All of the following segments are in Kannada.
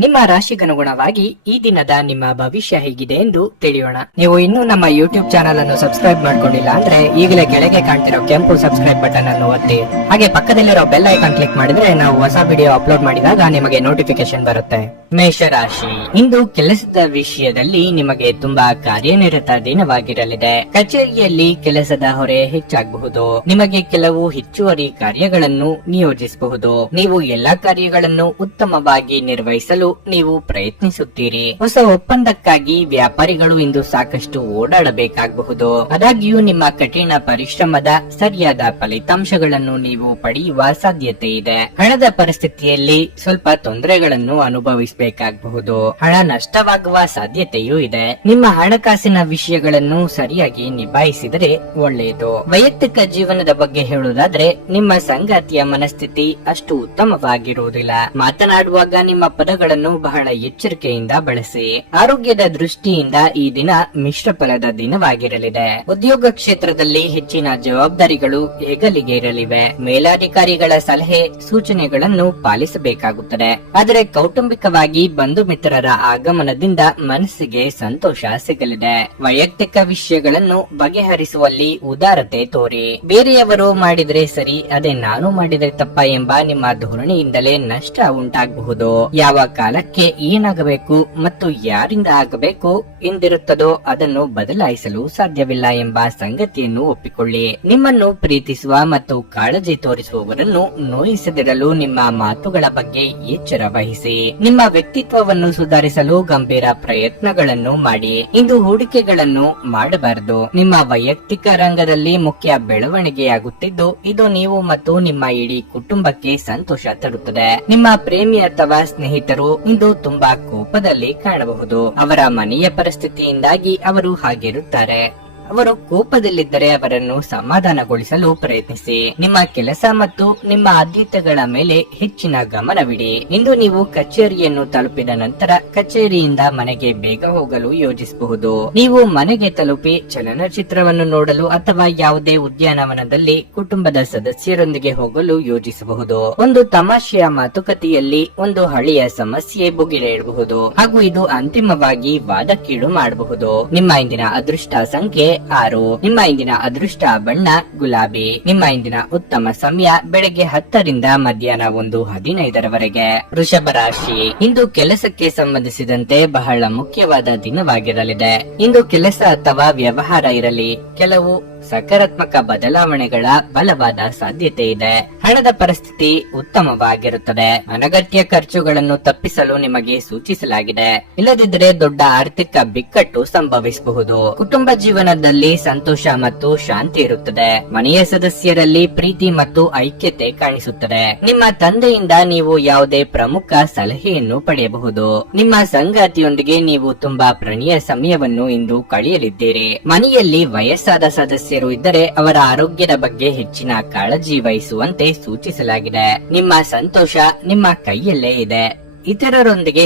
ನಿಮ್ಮ ರಾಶಿಗನುಗುಣವಾಗಿ ಈ ದಿನದ ನಿಮ್ಮ ಭವಿಷ್ಯ ಹೇಗಿದೆ ಎಂದು ತಿಳಿಯೋಣ. ನೀವು ಇನ್ನೂ ನಮ್ಮ ಯೂಟ್ಯೂಬ್ ಚಾನಲ್ ಅನ್ನು ಸಬ್ಸ್ಕ್ರೈಬ್ ಮಾಡ್ಕೊಂಡಿಲ್ಲ ಅಂದ್ರೆ ಈಗಲೇ ಕೆಳಗೆ ಕಾಣ್ತಿರೋ ಕೆಂಪು ಸಬ್ಸ್ಕ್ರೈಬ್ ಬಟನ್ ಅನ್ನು ಒತ್ತಿ. ಹಾಗೆ ಪಕ್ಕದಲ್ಲಿರೋ ಬೆಲ್ ಐಕಾನ್ ಕ್ಲಿಕ್ ಮಾಡಿದ್ರೆ ನಾವು ಹೊಸ ವಿಡಿಯೋ ಅಪ್ಲೋಡ್ ಮಾಡಿದಾಗ ನಿಮಗೆ ನೋಟಿಫಿಕೇಶನ್ ಬರುತ್ತೆ. ಮೇಷರಾಶಿ, ಇಂದು ಕೆಲಸದ ವಿಷಯದಲ್ಲಿ ನಿಮಗೆ ತುಂಬಾ ಕಾರ್ಯನಿರತ ದಿನವಾಗಿರಲಿದೆ. ಕಚೇರಿಯಲ್ಲಿ ಕೆಲಸದ ಹೊರೆ ಹೆಚ್ಚಾಗಬಹುದು. ನಿಮಗೆ ಕೆಲವು ಹೆಚ್ಚುವರಿ ಕಾರ್ಯಗಳನ್ನು ನಿಯೋಜಿಸಬಹುದು. ನೀವು ಎಲ್ಲಾ ಕಾರ್ಯಗಳನ್ನು ಉತ್ತಮವಾಗಿ ನಿರ್ವಹಿಸಲು ನೀವು ಪ್ರಯತ್ನಿಸುತ್ತೀರಿ. ಹೊಸ ಒಪ್ಪಂದಕ್ಕಾಗಿ ವ್ಯಾಪಾರಿಗಳು ಇಂದು ಸಾಕಷ್ಟು ಓಡಾಡಬೇಕಾಗಬಹುದು. ಆದಾಗ್ಯೂ ನಿಮ್ಮ ಕಠಿಣ ಪರಿಶ್ರಮದ ಸರಿಯಾದ ಫಲಿತಾಂಶಗಳನ್ನು ನೀವು ಪಡೆಯುವ ಸಾಧ್ಯತೆ ಇದೆ. ಹಣದ ಪರಿಸ್ಥಿತಿಯಲ್ಲಿ ಸ್ವಲ್ಪ ತೊಂದರೆಗಳನ್ನು ಅನುಭವಿಸಬೇಕಾಗಬಹುದು. ಹಣ ನಷ್ಟವಾಗುವ ಸಾಧ್ಯತೆಯೂ ಇದೆ. ನಿಮ್ಮ ಹಣಕಾಸಿನ ವಿಷಯಗಳನ್ನು ಸರಿಯಾಗಿ ನಿಭಾಯಿಸಿದರೆ ಒಳ್ಳೆಯದು. ವೈಯಕ್ತಿಕ ಜೀವನದ ಬಗ್ಗೆ ಹೇಳುವುದಾದ್ರೆ ನಿಮ್ಮ ಸಂಗಾತಿಯ ಮನಸ್ಥಿತಿ ಅಷ್ಟು ಉತ್ತಮವಾಗಿರುವುದಿಲ್ಲ. ಮಾತನಾಡುವಾಗ ನಿಮ್ಮ ಪದಗಳನ್ನು ಬಹಳ ಎಚ್ಚರಿಕೆಯಿಂದ ಬಳಸಿ. ಆರೋಗ್ಯದ ದೃಷ್ಟಿಯಿಂದ ಈ ದಿನ ಮಿಶ್ರ ಫಲದ ದಿನವಾಗಿರಲಿದೆ. ಉದ್ಯೋಗ ಕ್ಷೇತ್ರದಲ್ಲಿ ಹೆಚ್ಚಿನ ಜವಾಬ್ದಾರಿಗಳು ಹೆಗಲಿಗೆ ಇರಲಿವೆ. ಮೇಲಾಧಿಕಾರಿಗಳ ಸಲಹೆ ಸೂಚನೆಗಳನ್ನು ಪಾಲಿಸಬೇಕಾಗುತ್ತದೆ. ಆದರೆ ಕೌಟುಂಬಿಕವಾಗಿ ಬಂಧು ಮಿತ್ರರ ಆಗಮನದಿಂದ ಮನಸ್ಸಿಗೆ ಸಂತೋಷ ಸಿಗಲಿದೆ. ವೈಯಕ್ತಿಕ ವಿಷಯಗಳನ್ನು ಬಗೆಹರಿಸುವಲ್ಲಿ ಉದಾರತೆ ತೋರಿ. ಬೇರೆಯವರು ಮಾಡಿದ್ರೆ ಸರಿ, ಅದೇ ನಾನು ಮಾಡಿದ್ರೆ ತಪ್ಪ ಎಂಬ ನಿಮ್ಮ ಧೋರಣೆಯಿಂದಲೇ ನಷ್ಟ ಉಂಟಾಗಬಹುದು. ಯಾವ ಕಾಲಕ್ಕೆ ಏನಾಗಬೇಕು ಮತ್ತು ಯಾರಿಂದ ಆಗಬೇಕು ಎಂದಿರುತ್ತದೋ ಅದನ್ನು ಬದಲಾಯಿಸಲು ಸಾಧ್ಯವಿಲ್ಲ ಎಂಬ ಸಂಗತಿಯನ್ನು ಒಪ್ಪಿಕೊಳ್ಳಿ. ನಿಮ್ಮನ್ನು ಪ್ರೀತಿಸುವ ಮತ್ತು ಕಾಳಜಿ ತೋರಿಸುವವರನ್ನು ನೋಯಿಸದಿರಲು ನಿಮ್ಮ ಮಾತುಗಳ ಬಗ್ಗೆ ಎಚ್ಚರ ವಹಿಸಿ. ನಿಮ್ಮ ವ್ಯಕ್ತಿತ್ವವನ್ನು ಸುಧಾರಿಸಲು ಗಂಭೀರ ಪ್ರಯತ್ನಗಳನ್ನು ಮಾಡಿ. ಇಂದು ಹೂಡಿಕೆಗಳನ್ನು ಮಾಡಬಾರದು. ನಿಮ್ಮ ವೈಯಕ್ತಿಕ ರಂಗದಲ್ಲಿ ಮುಖ್ಯ ಬೆಳವಣಿಗೆಯಾಗುತ್ತಿದ್ದು ಇದು ನೀವು ಮತ್ತು ನಿಮ್ಮ ಇಡೀ ಕುಟುಂಬಕ್ಕೆ ಸಂತೋಷ ತರುತ್ತದೆ. ನಿಮ್ಮ ಪ್ರೇಮಿ ಅಥವಾ ಸ್ನೇಹಿತರು ಇಂದು ತುಂಬಾ ಕೋಪದಲ್ಲಿ ಕಾಣಬಹುದು. ಅವರ ಮನೆಯ ಪರಿಸ್ಥಿತಿಯಿಂದಾಗಿ ಅವರು ಹಾಗಿರುತ್ತಾರೆ. ಅವರು ಕೋಪದಲ್ಲಿದ್ದರೆ ಅವರನ್ನು ಸಮಾಧಾನಗೊಳಿಸಲು ಪ್ರಯತ್ನಿಸಿ. ನಿಮ್ಮ ಕೆಲಸ ಮತ್ತು ನಿಮ್ಮ ಆದ್ಯತೆಗಳ ಮೇಲೆ ಹೆಚ್ಚಿನ ಗಮನವಿಡಿ. ಇಂದು ನೀವು ಕಚೇರಿಯನ್ನು ತಲುಪಿದ ನಂತರ ಕಚೇರಿಯಿಂದ ಮನೆಗೆ ಬೇಗ ಹೋಗಲು ಯೋಜಿಸಬಹುದು. ನೀವು ಮನೆಗೆ ತಲುಪಿ ಚಲನಚಿತ್ರವನ್ನು ನೋಡಲು ಅಥವಾ ಯಾವುದೇ ಉದ್ಯಾನವನದಲ್ಲಿ ಕುಟುಂಬದ ಸದಸ್ಯರೊಂದಿಗೆ ಹೋಗಲು ಯೋಜಿಸಬಹುದು. ಒಂದು ತಮಾಷೆಯ ಮಾತುಕತೆಯಲ್ಲಿ ಒಂದು ಹಳೆಯ ಸಮಸ್ಯೆ ಬುಗಿಲೇಳಬಹುದು ಹಾಗೂ ಇದು ಅಂತಿಮವಾಗಿ ವಾದಕ್ಕೀಡು ಮಾಡಬಹುದು. ನಿಮ್ಮ ಇಂದಿನ ಅದೃಷ್ಟ ಸಂಖ್ಯೆ 6. ನಿಮ್ಮ ಇಂದಿನ ಅದೃಷ್ಟ ಬಣ್ಣ ಗುಲಾಬಿ. ನಿಮ್ಮ ಇಂದಿನ ಉತ್ತಮ ಸಮಯ ಬೆಳಗ್ಗೆ 10 ರಿಂದ ಮಧ್ಯಾಹ್ನ 1:15 ವೃಷಭ ರಾಶಿ, ಇಂದು ಕೆಲಸಕ್ಕೆ ಸಂಬಂಧಿಸಿದಂತೆ ಬಹಳ ಮುಖ್ಯವಾದ ದಿನವಾಗಿರಲಿದೆ. ಇಂದು ಕೆಲಸ ಅಥವಾ ವ್ಯವಹಾರ ಇರಲಿ ಕೆಲವು ಸಕಾರಾತ್ಮಕ ಬದಲಾವಣೆಗಳ ಬಲವಾದ ಸಾಧ್ಯತೆ ಇದೆ. ಹಣದ ಪರಿಸ್ಥಿತಿ ಉತ್ತಮವಾಗಿರುತ್ತದೆ. ಅನಗತ್ಯ ಖರ್ಚುಗಳನ್ನು ತಪ್ಪಿಸಲು ನಿಮಗೆ ಸೂಚಿಸಲಾಗಿದೆ. ಇಲ್ಲದಿದ್ದರೆ ದೊಡ್ಡ ಆರ್ಥಿಕ ಬಿಕ್ಕಟ್ಟು ಸಂಭವಿಸಬಹುದು. ಕುಟುಂಬ ಜೀವನದಲ್ಲಿ ಸಂತೋಷ ಮತ್ತು ಶಾಂತಿ ಇರುತ್ತದೆ. ಮನೆಯ ಸದಸ್ಯರಲ್ಲಿ ಪ್ರೀತಿ ಮತ್ತು ಐಕ್ಯತೆ ಕಾಣಿಸುತ್ತದೆ. ನಿಮ್ಮ ತಂದೆಯಿಂದ ನೀವು ಯಾವುದೇ ಪ್ರಮುಖ ಸಲಹೆಯನ್ನು ಪಡೆಯಬಹುದು. ನಿಮ್ಮ ಸಂಗಾತಿಯೊಂದಿಗೆ ನೀವು ತುಂಬಾ ಪ್ರಣಯ ಸಮಯವನ್ನು ಇಂದು ಕಳೆಯಲಿದ್ದೀರಿ. ಮನೆಯಲ್ಲಿ ವಯಸ್ಸಾದ ಸದಸ್ಯರು ಇದ್ದರೆ ಅವರ ಆರೋಗ್ಯದ ಬಗ್ಗೆ ಹೆಚ್ಚಿನ ಕಾಳಜಿ ವಹಿಸುವಂತೆ ಸೂಚಿಸಲಾಗಿದೆ. ನಿಮ್ಮ ಸಂತೋಷ ನಿಮ್ಮ ಕೈಯಲ್ಲೇ ಇದೆ. ಇತರರೊಂದಿಗೆ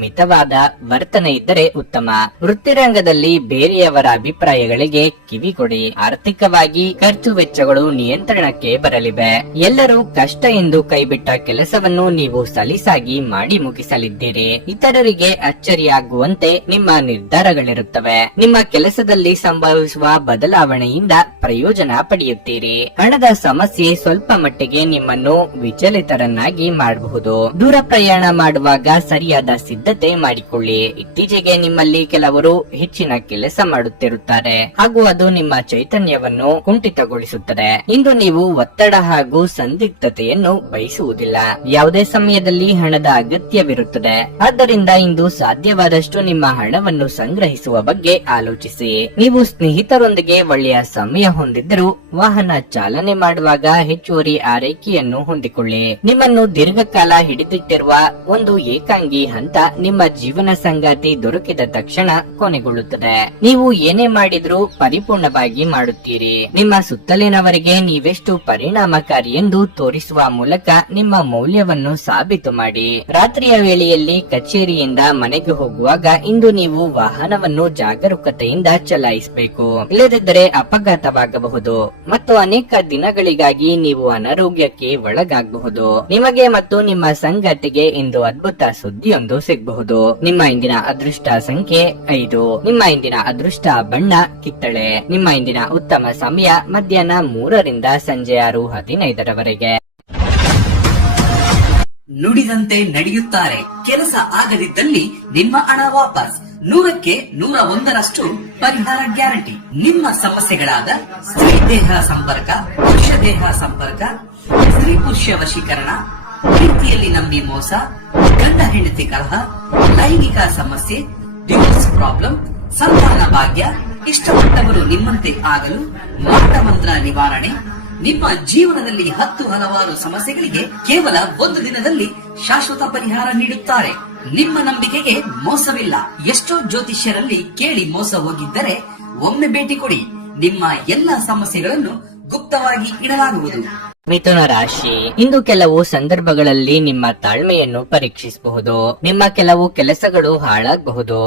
ಮಿತವಾದ ವರ್ತನೆ ಇದ್ದರೆ ಉತ್ತಮ. ವೃತ್ತಿರಂಗದಲ್ಲಿ ಬೇರೆಯವರ ಅಭಿಪ್ರಾಯಗಳಿಗೆ ಕಿವಿಗೊಡಿ. ಆರ್ಥಿಕವಾಗಿ ಖರ್ಚು ವೆಚ್ಚಗಳು ನಿಯಂತ್ರಣಕ್ಕೆ ಬರಲಿವೆ. ಎಲ್ಲರೂ ಕಷ್ಟ ಎಂದು ಕೈಬಿಟ್ಟ ಕೆಲಸವನ್ನು ನೀವು ಸಲೀಸಾಗಿ ಮಾಡಿ ಮುಗಿಸಲಿದ್ದೀರಿ. ಇತರರಿಗೆ ಅಚ್ಚರಿಯಾಗುವಂತೆ ನಿಮ್ಮ ನಿರ್ಧಾರಗಳಿರುತ್ತವೆ. ನಿಮ್ಮ ಕೆಲಸದಲ್ಲಿ ಸಂಭವಿಸುವ ಬದಲಾವಣೆಯಿಂದ ಪ್ರಯೋಜನ ಪಡೆಯುತ್ತೀರಿ. ಹಣದ ಸಮಸ್ಯೆ ಸ್ವಲ್ಪ ಮಟ್ಟಿಗೆ ನಿಮ್ಮನ್ನು ವಿಚಲಿತರನ್ನಾಗಿ ಮಾಡಬಹುದು. ದೂರ ಪ್ರಯಾಣ ಮಾಡುವಾಗ ಸರಿಯಾದ ಸಿದ್ಧತೆ ಮಾಡಿಕೊಳ್ಳಿ. ಇತ್ತೀಚೆಗೆ ನಿಮ್ಮಲ್ಲಿ ಕೆಲವರು ಹೆಚ್ಚಿನ ಕೆಲಸ ಮಾಡುತ್ತಿರುತ್ತಾರೆ ಹಾಗೂ ಅದು ನಿಮ್ಮ ಚೈತನ್ಯವನ್ನು ಕುಂಠಿತಗೊಳಿಸುತ್ತದೆ. ಇಂದು ನೀವು ಒತ್ತಡ ಹಾಗೂ ಸಂದಿಗ್ಧತೆಯನ್ನು ಬಯಸುವುದಿಲ್ಲ. ಯಾವುದೇ ಸಮಯದಲ್ಲಿ ಹಣದ ಅಗತ್ಯವಿರುತ್ತದೆ. ಆದ್ದರಿಂದ ಇಂದು ಸಾಧ್ಯವಾದಷ್ಟು ನಿಮ್ಮ ಹಣವನ್ನು ಸಂಗ್ರಹಿಸುವ ಬಗ್ಗೆ ಆಲೋಚಿಸಿ. ನೀವು ಸ್ನೇಹಿತರೊಂದಿಗೆ ಒಳ್ಳೆಯ ಸಮಯ ಹೊಂದಿದ್ದರೂ ವಾಹನ ಚಾಲನೆ ಮಾಡುವಾಗ ಹೆಚ್ಚುವರಿ ಆರೈಕೆಯನ್ನು ಹೊಂದಿಕೊಳ್ಳಿ. ನಿಮ್ಮನ್ನು ದೀರ್ಘಕಾಲ ಹಿಡಿದಿಟ್ಟಿರುವ ಒಂದು ಏಕಾಂಗಿ ಹಂತ ನಿಮ್ಮ ಜೀವನ ಸಂಗಾತಿ ದೊರಕಿದ ತಕ್ಷಣ ಕೊನೆಗೊಳ್ಳುತ್ತದೆ. ನೀವು ಏನೇ ಮಾಡಿದ್ರೂ ಪರಿಪೂರ್ಣವಾಗಿ ಮಾಡುತ್ತೀರಿ. ನಿಮ್ಮ ಸುತ್ತಲಿನವರಿಗೆ ನೀವೆಷ್ಟು ಪರಿಣಾಮಕಾರಿ ಎಂದು ತೋರಿಸುವ ಮೂಲಕ ನಿಮ್ಮ ಮೌಲ್ಯವನ್ನು ಸಾಬೀತು ಮಾಡಿ. ರಾತ್ರಿಯ ವೇಳೆಯಲ್ಲಿ ಕಚೇರಿಯಿಂದ ಮನೆಗೆ ಹೋಗುವಾಗ ಇಂದು ನೀವು ವಾಹನವನ್ನು ಜಾಗರೂಕತೆಯಿಂದ ಚಲಾಯಿಸಬೇಕು. ಇಲ್ಲದಿದ್ದರೆ ಅಪಘಾತವಾಗಬಹುದು ಮತ್ತು ಅನೇಕ ದಿನಗಳಿಗಾಗಿ ನೀವು ಅನಾರೋಗ್ಯಕ್ಕೆ ಒಳಗಾಗಬಹುದು. ನಿಮಗೆ ಮತ್ತು ನಿಮ್ಮ ಸಂಗಾತಿಗೆ ಇಂದು ಅದ್ಭುತ ಸುದ್ದಿಯೊಂದು ಸಿಗಬಹುದು. ನಿಮ್ಮ ಇಂದಿನ ಅದೃಷ್ಟ ಸಂಖ್ಯೆ 5. ನಿಮ್ಮ ಇಂದಿನ ಅದೃಷ್ಟ ಬಣ್ಣ ಕಿತ್ತಳೆ. ನಿಮ್ಮ ಇಂದಿನ ಉತ್ತಮ ಸಮಯ ಮಧ್ಯಾಹ್ನ 3ರಿಂದ ಸಂಜೆ 6:15ರವರೆಗೆ. ನುಡಿದಂತೆ ನಡೆಯುತ್ತಾರೆ. ಕೆಲಸ ಆಗದಿದ್ದಲ್ಲಿ ನಿಮ್ಮ ಹಣ ವಾಪಸ್. 100ಕ್ಕೆ 101ರಷ್ಟು ಪರಿಹಾರ ಗ್ಯಾರಂಟಿ. ನಿಮ್ಮ ಸಮಸ್ಯೆಗಳಾದ ಸ್ತ್ರೀ ದೇಹ ಸಂಪರ್ಕ, ಪುರುಷ ದೇಹ ಸಂಪರ್ಕ, ಸ್ತ್ರೀ ಪುರುಷ ವಶೀಕರಣ, ಪ್ರೀತಿಯಲ್ಲಿ ನಂಬಿ ಮೋಸ, ಗಂಡ ಹೆಂಡತಿ ಕಲಹ, ಲೈಂಗಿಕ ಸಮಸ್ಯೆ, ಡಿವೋರ್ಸ್ ಪ್ರಾಬ್ಲಮ್, ಸಂತಾನ ಭಾಗ್ಯ, ಇಷ್ಟಪಟ್ಟವರು ನಿಮ್ಮಂತೆ ಆಗಲು ಮಾಟ ಮಂತ್ರ ನಿವಾರಣೆ, ನಿಮ್ಮ ಜೀವನದಲ್ಲಿ ಹಲವಾರು ಸಮಸ್ಯೆಗಳಿಗೆ ಕೇವಲ 1 ದಿನದಲ್ಲಿ ಶಾಶ್ವತ ಪರಿಹಾರ ನೀಡುತ್ತಾರೆ. ನಿಮ್ಮ ನಂಬಿಕೆಗೆ ಮೋಸವಿಲ್ಲ. ಎಷ್ಟೋ ಜ್ಯೋತಿಷ್ಯರಲ್ಲಿ ಕೇಳಿ ಮೋಸ ಹೋಗಿದ್ದರೆ ಒಮ್ಮೆ ಭೇಟಿ ಕೊಡಿ. ನಿಮ್ಮ ಎಲ್ಲ ಸಮಸ್ಯೆಗಳನ್ನು ಗುಪ್ತವಾಗಿ ಇಡಲಾಗುವುದು. ಮಿಥುನ ರಾಶಿ. ಇಂದು ಕೆಲವು ಸಂದರ್ಭಗಳಲ್ಲಿ ನಿಮ್ಮ ತಾಳ್ಮೆಯನ್ನು ಪರೀಕ್ಷಿಸಬಹುದು. ನಿಮ್ಮ ಕೆಲವು ಕೆಲಸಗಳು ಹಾಳಾಗಬಹುದು.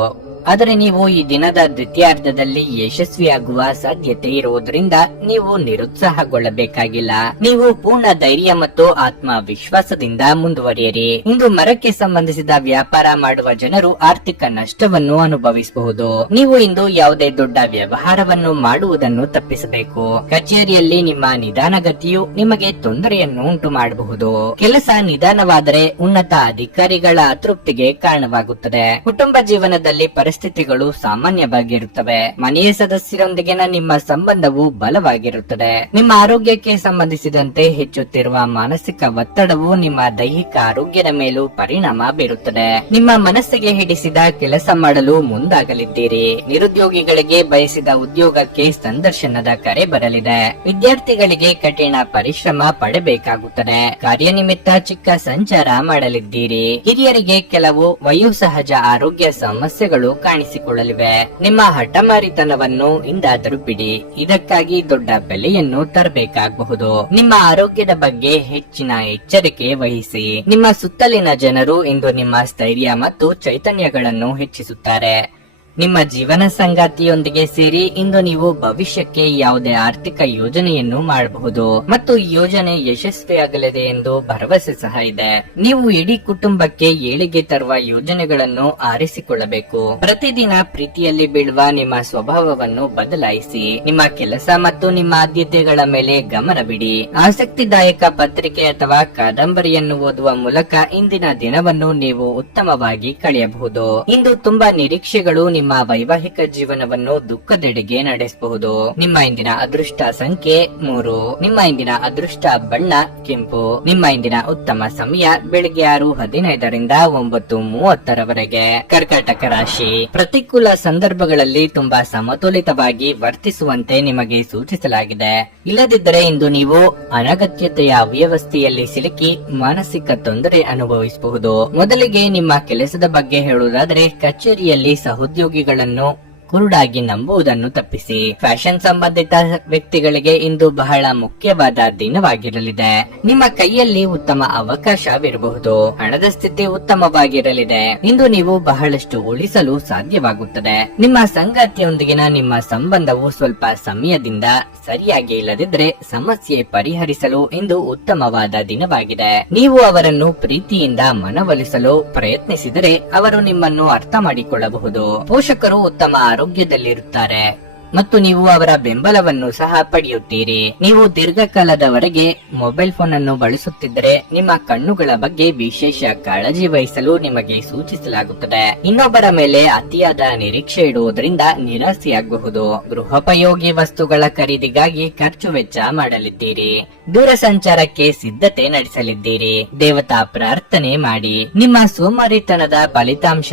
ಆದರೆ ನೀವು ಈ ದಿನದ ದ್ವಿತೀಯಾರ್ಧದಲ್ಲಿ ಯಶಸ್ವಿಯಾಗುವ ಸಾಧ್ಯತೆ ಇರುವುದರಿಂದ ನೀವು ನಿರುತ್ಸಾಹಗೊಳ್ಳಬೇಕಾಗಿಲ್ಲ. ನೀವು ಪೂರ್ಣ ಧೈರ್ಯ ಮತ್ತು ಆತ್ಮವಿಶ್ವಾಸದಿಂದ ಮುಂದುವರಿಯಿರಿ. ಇಂದು ಮರಕ್ಕೆ ಸಂಬಂಧಿಸಿದ ವ್ಯಾಪಾರ ಮಾಡುವ ಜನರು ಆರ್ಥಿಕ ನಷ್ಟವನ್ನು ಅನುಭವಿಸಬಹುದು. ನೀವು ಇಂದು ಯಾವುದೇ ದೊಡ್ಡ ವ್ಯವಹಾರವನ್ನು ಮಾಡುವುದನ್ನು ತಪ್ಪಿಸಬೇಕು. ಕಚೇರಿಯಲ್ಲಿ ನಿಮ್ಮ ನಿಧಾನಗತಿಯು ನಿಮಗೆ ತೊಂದರೆಯನ್ನು ಉಂಟು ಮಾಡಬಹುದು. ಕೆಲಸ ನಿಧಾನವಾದರೆ ಉನ್ನತ ಅಧಿಕಾರಿಗಳ ಅತೃಪ್ತಿಗೆ ಕಾರಣವಾಗುತ್ತದೆ. ಕುಟುಂಬ ಜೀವನದಲ್ಲಿ ಪರಿಸ್ಥಿತಿಗಳು ಸಾಮಾನ್ಯವಾಗಿರುತ್ತವೆ. ಮನೆಯ ಸದಸ್ಯರೊಂದಿಗಿನ ನಿಮ್ಮ ಸಂಬಂಧವು ಬಲವಾಗಿರುತ್ತದೆ. ನಿಮ್ಮ ಆರೋಗ್ಯಕ್ಕೆ ಸಂಬಂಧಿಸಿದಂತೆ ಹೆಚ್ಚುತ್ತಿರುವ ಮಾನಸಿಕ ಒತ್ತಡವು ನಿಮ್ಮ ದೈಹಿಕ ಆರೋಗ್ಯದ ಮೇಲೂ ಪರಿಣಾಮ ಬೀರುತ್ತದೆ. ನಿಮ್ಮ ಮನಸ್ಸಿಗೆ ಹಿಡಿಸಿದ ಕೆಲಸ ಮಾಡಲು ಮುಂದಾಗಲಿದ್ದೀರಿ. ನಿರುದ್ಯೋಗಿಗಳಿಗೆ ಬಯಸಿದ ಉದ್ಯೋಗಕ್ಕೆ ಸಂದರ್ಶನದ ಕರೆ ಬರಲಿದೆ. ವಿದ್ಯಾರ್ಥಿಗಳಿಗೆ ಕಠಿಣ ಪರಿಶ್ರಮ ಪಡಬೇಕಾಗುತ್ತದೆ. ಕಾರ್ಯನಿಮಿತ್ತ ಚಿಕ್ಕ ಸಂಚಾರ ಮಾಡಲಿದ್ದೀರಿ. ಹಿರಿಯರಿಗೆ ಕೆಲವು ವಯೋಸಹಜ ಆರೋಗ್ಯ ಸಮಸ್ಯೆಗಳು ಕಾಣಿಸಿಕೊಳ್ಳಲಿವೆ. ನಿಮ್ಮ ಹಠಮಾರಿತನವನ್ನು ಇಂದಾದರೂ ಬಿಡಿ. ಇದಕ್ಕಾಗಿ ದೊಡ್ಡ ಬೆಲೆಯನ್ನು ತರಬೇಕಾಗಬಹುದು. ನಿಮ್ಮ ಆರೋಗ್ಯದ ಬಗ್ಗೆ ಹೆಚ್ಚಿನ ಎಚ್ಚರಿಕೆ ವಹಿಸಿ. ನಿಮ್ಮ ಸುತ್ತಲಿನ ಜನರು ಇಂದು ನಿಮ್ಮ ಸ್ಥೈರ್ಯ ಮತ್ತು ಚೈತನ್ಯಗಳನ್ನು ಹೆಚ್ಚಿಸುತ್ತಾರೆ. ನಿಮ್ಮ ಜೀವನ ಸಂಗಾತಿಯೊಂದಿಗೆ ಸೇರಿ ಇಂದು ನೀವು ಭವಿಷ್ಯಕ್ಕೆ ಯಾವುದೇ ಆರ್ಥಿಕ ಯೋಜನೆಯನ್ನು ಮಾಡಬಹುದು ಮತ್ತು ಈ ಯೋಜನೆ ಯಶಸ್ವಿಯಾಗಲಿದೆ ಎಂದು ಭರವಸೆ ಸಹ ಇದೆ. ನೀವು ಇಡೀ ಕುಟುಂಬಕ್ಕೆ ಏಳಿಗೆ ತರುವ ಯೋಜನೆಗಳನ್ನು ಆರಿಸಿಕೊಳ್ಳಬೇಕು. ಪ್ರತಿದಿನ ಪ್ರೀತಿಯಲ್ಲಿ ಬೀಳುವ ನಿಮ್ಮ ಸ್ವಭಾವವನ್ನು ಬದಲಾಯಿಸಿ. ನಿಮ್ಮ ಕೆಲಸ ಮತ್ತು ನಿಮ್ಮ ಆದ್ಯತೆಗಳ ಮೇಲೆ ಗಮನ ಬಿಡಿ. ಆಸಕ್ತಿದಾಯಕ ಪತ್ರಿಕೆ ಅಥವಾ ಕಾದಂಬರಿಯನ್ನು ಓದುವ ಮೂಲಕ ಇಂದಿನ ದಿನವನ್ನು ನೀವು ಉತ್ತಮವಾಗಿ ಕಳೆಯಬಹುದು. ಇಂದು ತುಂಬಾ ನಿರೀಕ್ಷೆಗಳು ನಿಮ್ಮ ವೈವಾಹಿಕ ಜೀವನವನ್ನು ದುಃಖದೆಡೆಗೆ ನಡೆಸಬಹುದು. ನಿಮ್ಮ ಇಂದಿನ ಅದೃಷ್ಟ ಸಂಖ್ಯೆ 3. ನಿಮ್ಮ ಇಂದಿನ ಅದೃಷ್ಟ ಬಣ್ಣ ಕೆಂಪು. ನಿಮ್ಮ ಇಂದಿನ ಉತ್ತಮ ಸಮಯ ಬೆಳಿಗ್ಗೆ 6:15ರಿಂದ 9:30ರವರೆಗೆ. ಕರ್ಕಾಟಕ ರಾಶಿ. ಪ್ರತಿಕೂಲ ಸಂದರ್ಭಗಳಲ್ಲಿ ತುಂಬಾ ಸಮತೋಲಿತವಾಗಿ ವರ್ತಿಸುವಂತೆ ನಿಮಗೆ ಸೂಚಿಸಲಾಗಿದೆ. ಇಲ್ಲದಿದ್ದರೆ ಇಂದು ನೀವು ಅನಗತ್ಯತೆಯ ಅವ್ಯವಸ್ಥೆಯಲ್ಲಿ ಸಿಲುಕಿ ಮಾನಸಿಕ ತೊಂದರೆ ಅನುಭವಿಸಬಹುದು. ಮೊದಲಿಗೆ ನಿಮ್ಮ ಕೆಲಸದ ಬಗ್ಗೆ ಹೇಳುವುದಾದರೆ ಕಚೇರಿಯಲ್ಲಿ ಸಹೋದ್ಯೋಗಿಗಳನ್ನು ಕುರುಡಾಗಿ ನಂಬುವುದನ್ನು ತಪ್ಪಿಸಿ. ಫ್ಯಾಷನ್ ಸಂಬಂಧಿತ ವ್ಯಕ್ತಿಗಳಿಗೆ ಇಂದು ಬಹಳ ಮುಖ್ಯವಾದ ದಿನವಾಗಿರಲಿದೆ. ನಿಮ್ಮ ಕೈಯಲ್ಲಿ ಉತ್ತಮ ಅವಕಾಶವಿರಬಹುದು. ಹಣದ ಸ್ಥಿತಿ ಉತ್ತಮವಾಗಿರಲಿದೆ. ಇಂದು ನೀವು ಬಹಳಷ್ಟು ಉಳಿಸಲು ಸಾಧ್ಯವಾಗುತ್ತದೆ. ನಿಮ್ಮ ಸಂಗಾತಿಯೊಂದಿಗಿನ ನಿಮ್ಮ ಸಂಬಂಧವು ಸ್ವಲ್ಪ ಸಮಯದಿಂದ ಸರಿಯಾಗಿ ಇಲ್ಲದಿದ್ದರೆ ಸಮಸ್ಯೆ ಪರಿಹರಿಸಲು ಇಂದು ಉತ್ತಮವಾದ ದಿನವಾಗಿದೆ. ನೀವು ಅವರನ್ನು ಪ್ರೀತಿಯಿಂದ ಮನವೊಲಿಸಲು ಪ್ರಯತ್ನಿಸಿದರೆ ಅವರು ನಿಮ್ಮನ್ನು ಅರ್ಥ ಮಾಡಿಕೊಳ್ಳಬಹುದು. ಪೋಷಕರು ಉತ್ತಮ ಆರೋಗ್ಯದಲ್ಲಿರುತ್ತಾರೆ ಮತ್ತು ನೀವು ಅವರ ಬೆಂಬಲವನ್ನು ಸಹ ಪಡೆಯುತ್ತೀರಿ. ನೀವು ದೀರ್ಘಕಾಲದವರೆಗೆ ಮೊಬೈಲ್ ಫೋನ್ ಅನ್ನು ಬಳಸುತ್ತಿದ್ದರೆ ನಿಮ್ಮ ಕಣ್ಣುಗಳ ಬಗ್ಗೆ ವಿಶೇಷ ಕಾಳಜಿ ವಹಿಸಲು ನಿಮಗೆ ಸೂಚಿಸಲಾಗುತ್ತದೆ. ಇನ್ನೊಬ್ಬರ ಮೇಲೆ ಅತಿಯಾದ ನಿರೀಕ್ಷೆ ಇಡುವುದರಿಂದ ನಿರಾಸೆಯಾಗಬಹುದು. ಗೃಹೋಪಯೋಗಿ ವಸ್ತುಗಳ ಖರೀದಿಗಾಗಿ ಖರ್ಚು ವೆಚ್ಚ ಮಾಡಲಿದ್ದೀರಿ. ದೂರ ಸಂಚಾರಕ್ಕೆ ಸಿದ್ಧತೆ ನಡೆಸಲಿದ್ದೀರಿ. ದೇವತಾ ಪ್ರಾರ್ಥನೆ ಮಾಡಿ. ನಿಮ್ಮ ಸೋಮಾರಿತನದ ಫಲಿತಾಂಶ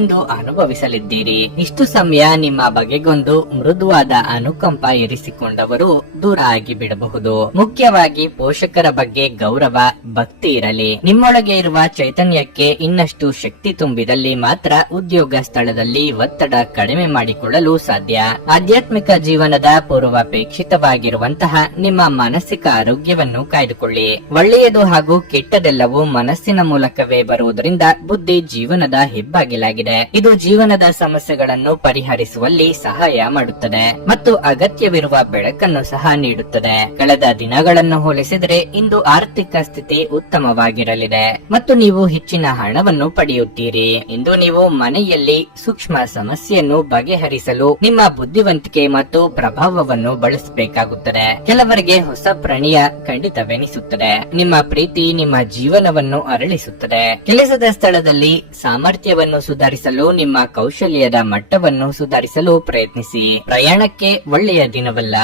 ಇಂದು ಅನುಭವಿಸಲಿದ್ದೀರಿ. ಇಷ್ಟು ಸಮಯ ನಿಮ್ಮ ಬಗೆಗೊಂದು ಮೃದುವಾದ ಅನುಕಂಪ ಇರಿಸಿಕೊಂಡವರು ದೂರ ಆಗಿ ಬಿಡಬಹುದು. ಮುಖ್ಯವಾಗಿ ಪೋಷಕರ ಬಗ್ಗೆ ಗೌರವ, ಭಕ್ತಿ ಇರಲಿ. ನಿಮ್ಮೊಳಗೆ ಇರುವ ಚೈತನ್ಯಕ್ಕೆ ಇನ್ನಷ್ಟು ಶಕ್ತಿ ತುಂಬಿದಲ್ಲಿ ಮಾತ್ರ ಉದ್ಯೋಗ ಸ್ಥಳದಲ್ಲಿ ಒತ್ತಡ ಕಡಿಮೆ ಮಾಡಿಕೊಳ್ಳಲು ಸಾಧ್ಯ. ಆಧ್ಯಾತ್ಮಿಕ ಜೀವನದ ಪೂರ್ವಾಪೇಕ್ಷಿತವಾಗಿರುವಂತಹ ನಿಮ್ಮ ಮಾನಸಿಕ ಆರೋಗ್ಯ ಆರೋಗ್ಯವನ್ನು ಕಾಯ್ದುಕೊಳ್ಳಿ. ಒಳ್ಳೆಯದು ಹಾಗೂ ಕೆಟ್ಟದೆಲ್ಲವೂ ಮನಸ್ಸಿನ ಮೂಲಕವೇ ಬರುವುದರಿಂದ ಬುದ್ಧಿ ಜೀವನದ ಹೆಬ್ಬಾಗಿಲಾಗಿದೆ. ಇದು ಜೀವನದ ಸಮಸ್ಯೆಗಳನ್ನು ಪರಿಹರಿಸುವಲ್ಲಿ ಸಹಾಯ ಮಾಡುತ್ತದೆ ಮತ್ತು ಅಗತ್ಯವಿರುವ ಬೆಳಕನ್ನು ಸಹ ನೀಡುತ್ತದೆ. ಕಳೆದ ದಿನಗಳನ್ನು ಹೋಲಿಸಿದರೆ ಇಂದು ಆರ್ಥಿಕ ಸ್ಥಿತಿ ಉತ್ತಮವಾಗಿರಲಿದೆ ಮತ್ತು ನೀವು ಹೆಚ್ಚಿನ ಹಣವನ್ನು ಪಡೆಯುತ್ತೀರಿ. ಇಂದು ನೀವು ಮನೆಯಲ್ಲಿ ಸೂಕ್ಷ್ಮ ಸಮಸ್ಯೆಯನ್ನು ಬಗೆಹರಿಸಲು ನಿಮ್ಮ ಬುದ್ಧಿವಂತಿಕೆ ಮತ್ತು ಪ್ರಭಾವವನ್ನು ಬಳಸಬೇಕಾಗುತ್ತದೆ. ಕೆಲವರಿಗೆ ಹೊಸ ಪ್ರಣಯ ಖಂಡಿತವೆನಿಸುತ್ತದೆ. ನಿಮ್ಮ ಪ್ರೀತಿ ನಿಮ್ಮ ಜೀವನವನ್ನು ಅರಳಿಸುತ್ತದೆ. ಕೆಲಸದ ಸ್ಥಳದಲ್ಲಿ ಸಾಮರ್ಥ್ಯವನ್ನು ಸುಧಾರಿಸಲು ನಿಮ್ಮ ಕೌಶಲ್ಯದ ಮಟ್ಟವನ್ನು ಸುಧಾರಿಸಲು ಪ್ರಯತ್ನಿಸಿ. ಪ್ರಯಾಣಕ್ಕೆ ಒಳ್ಳೆಯ ದಿನವಲ್ಲ.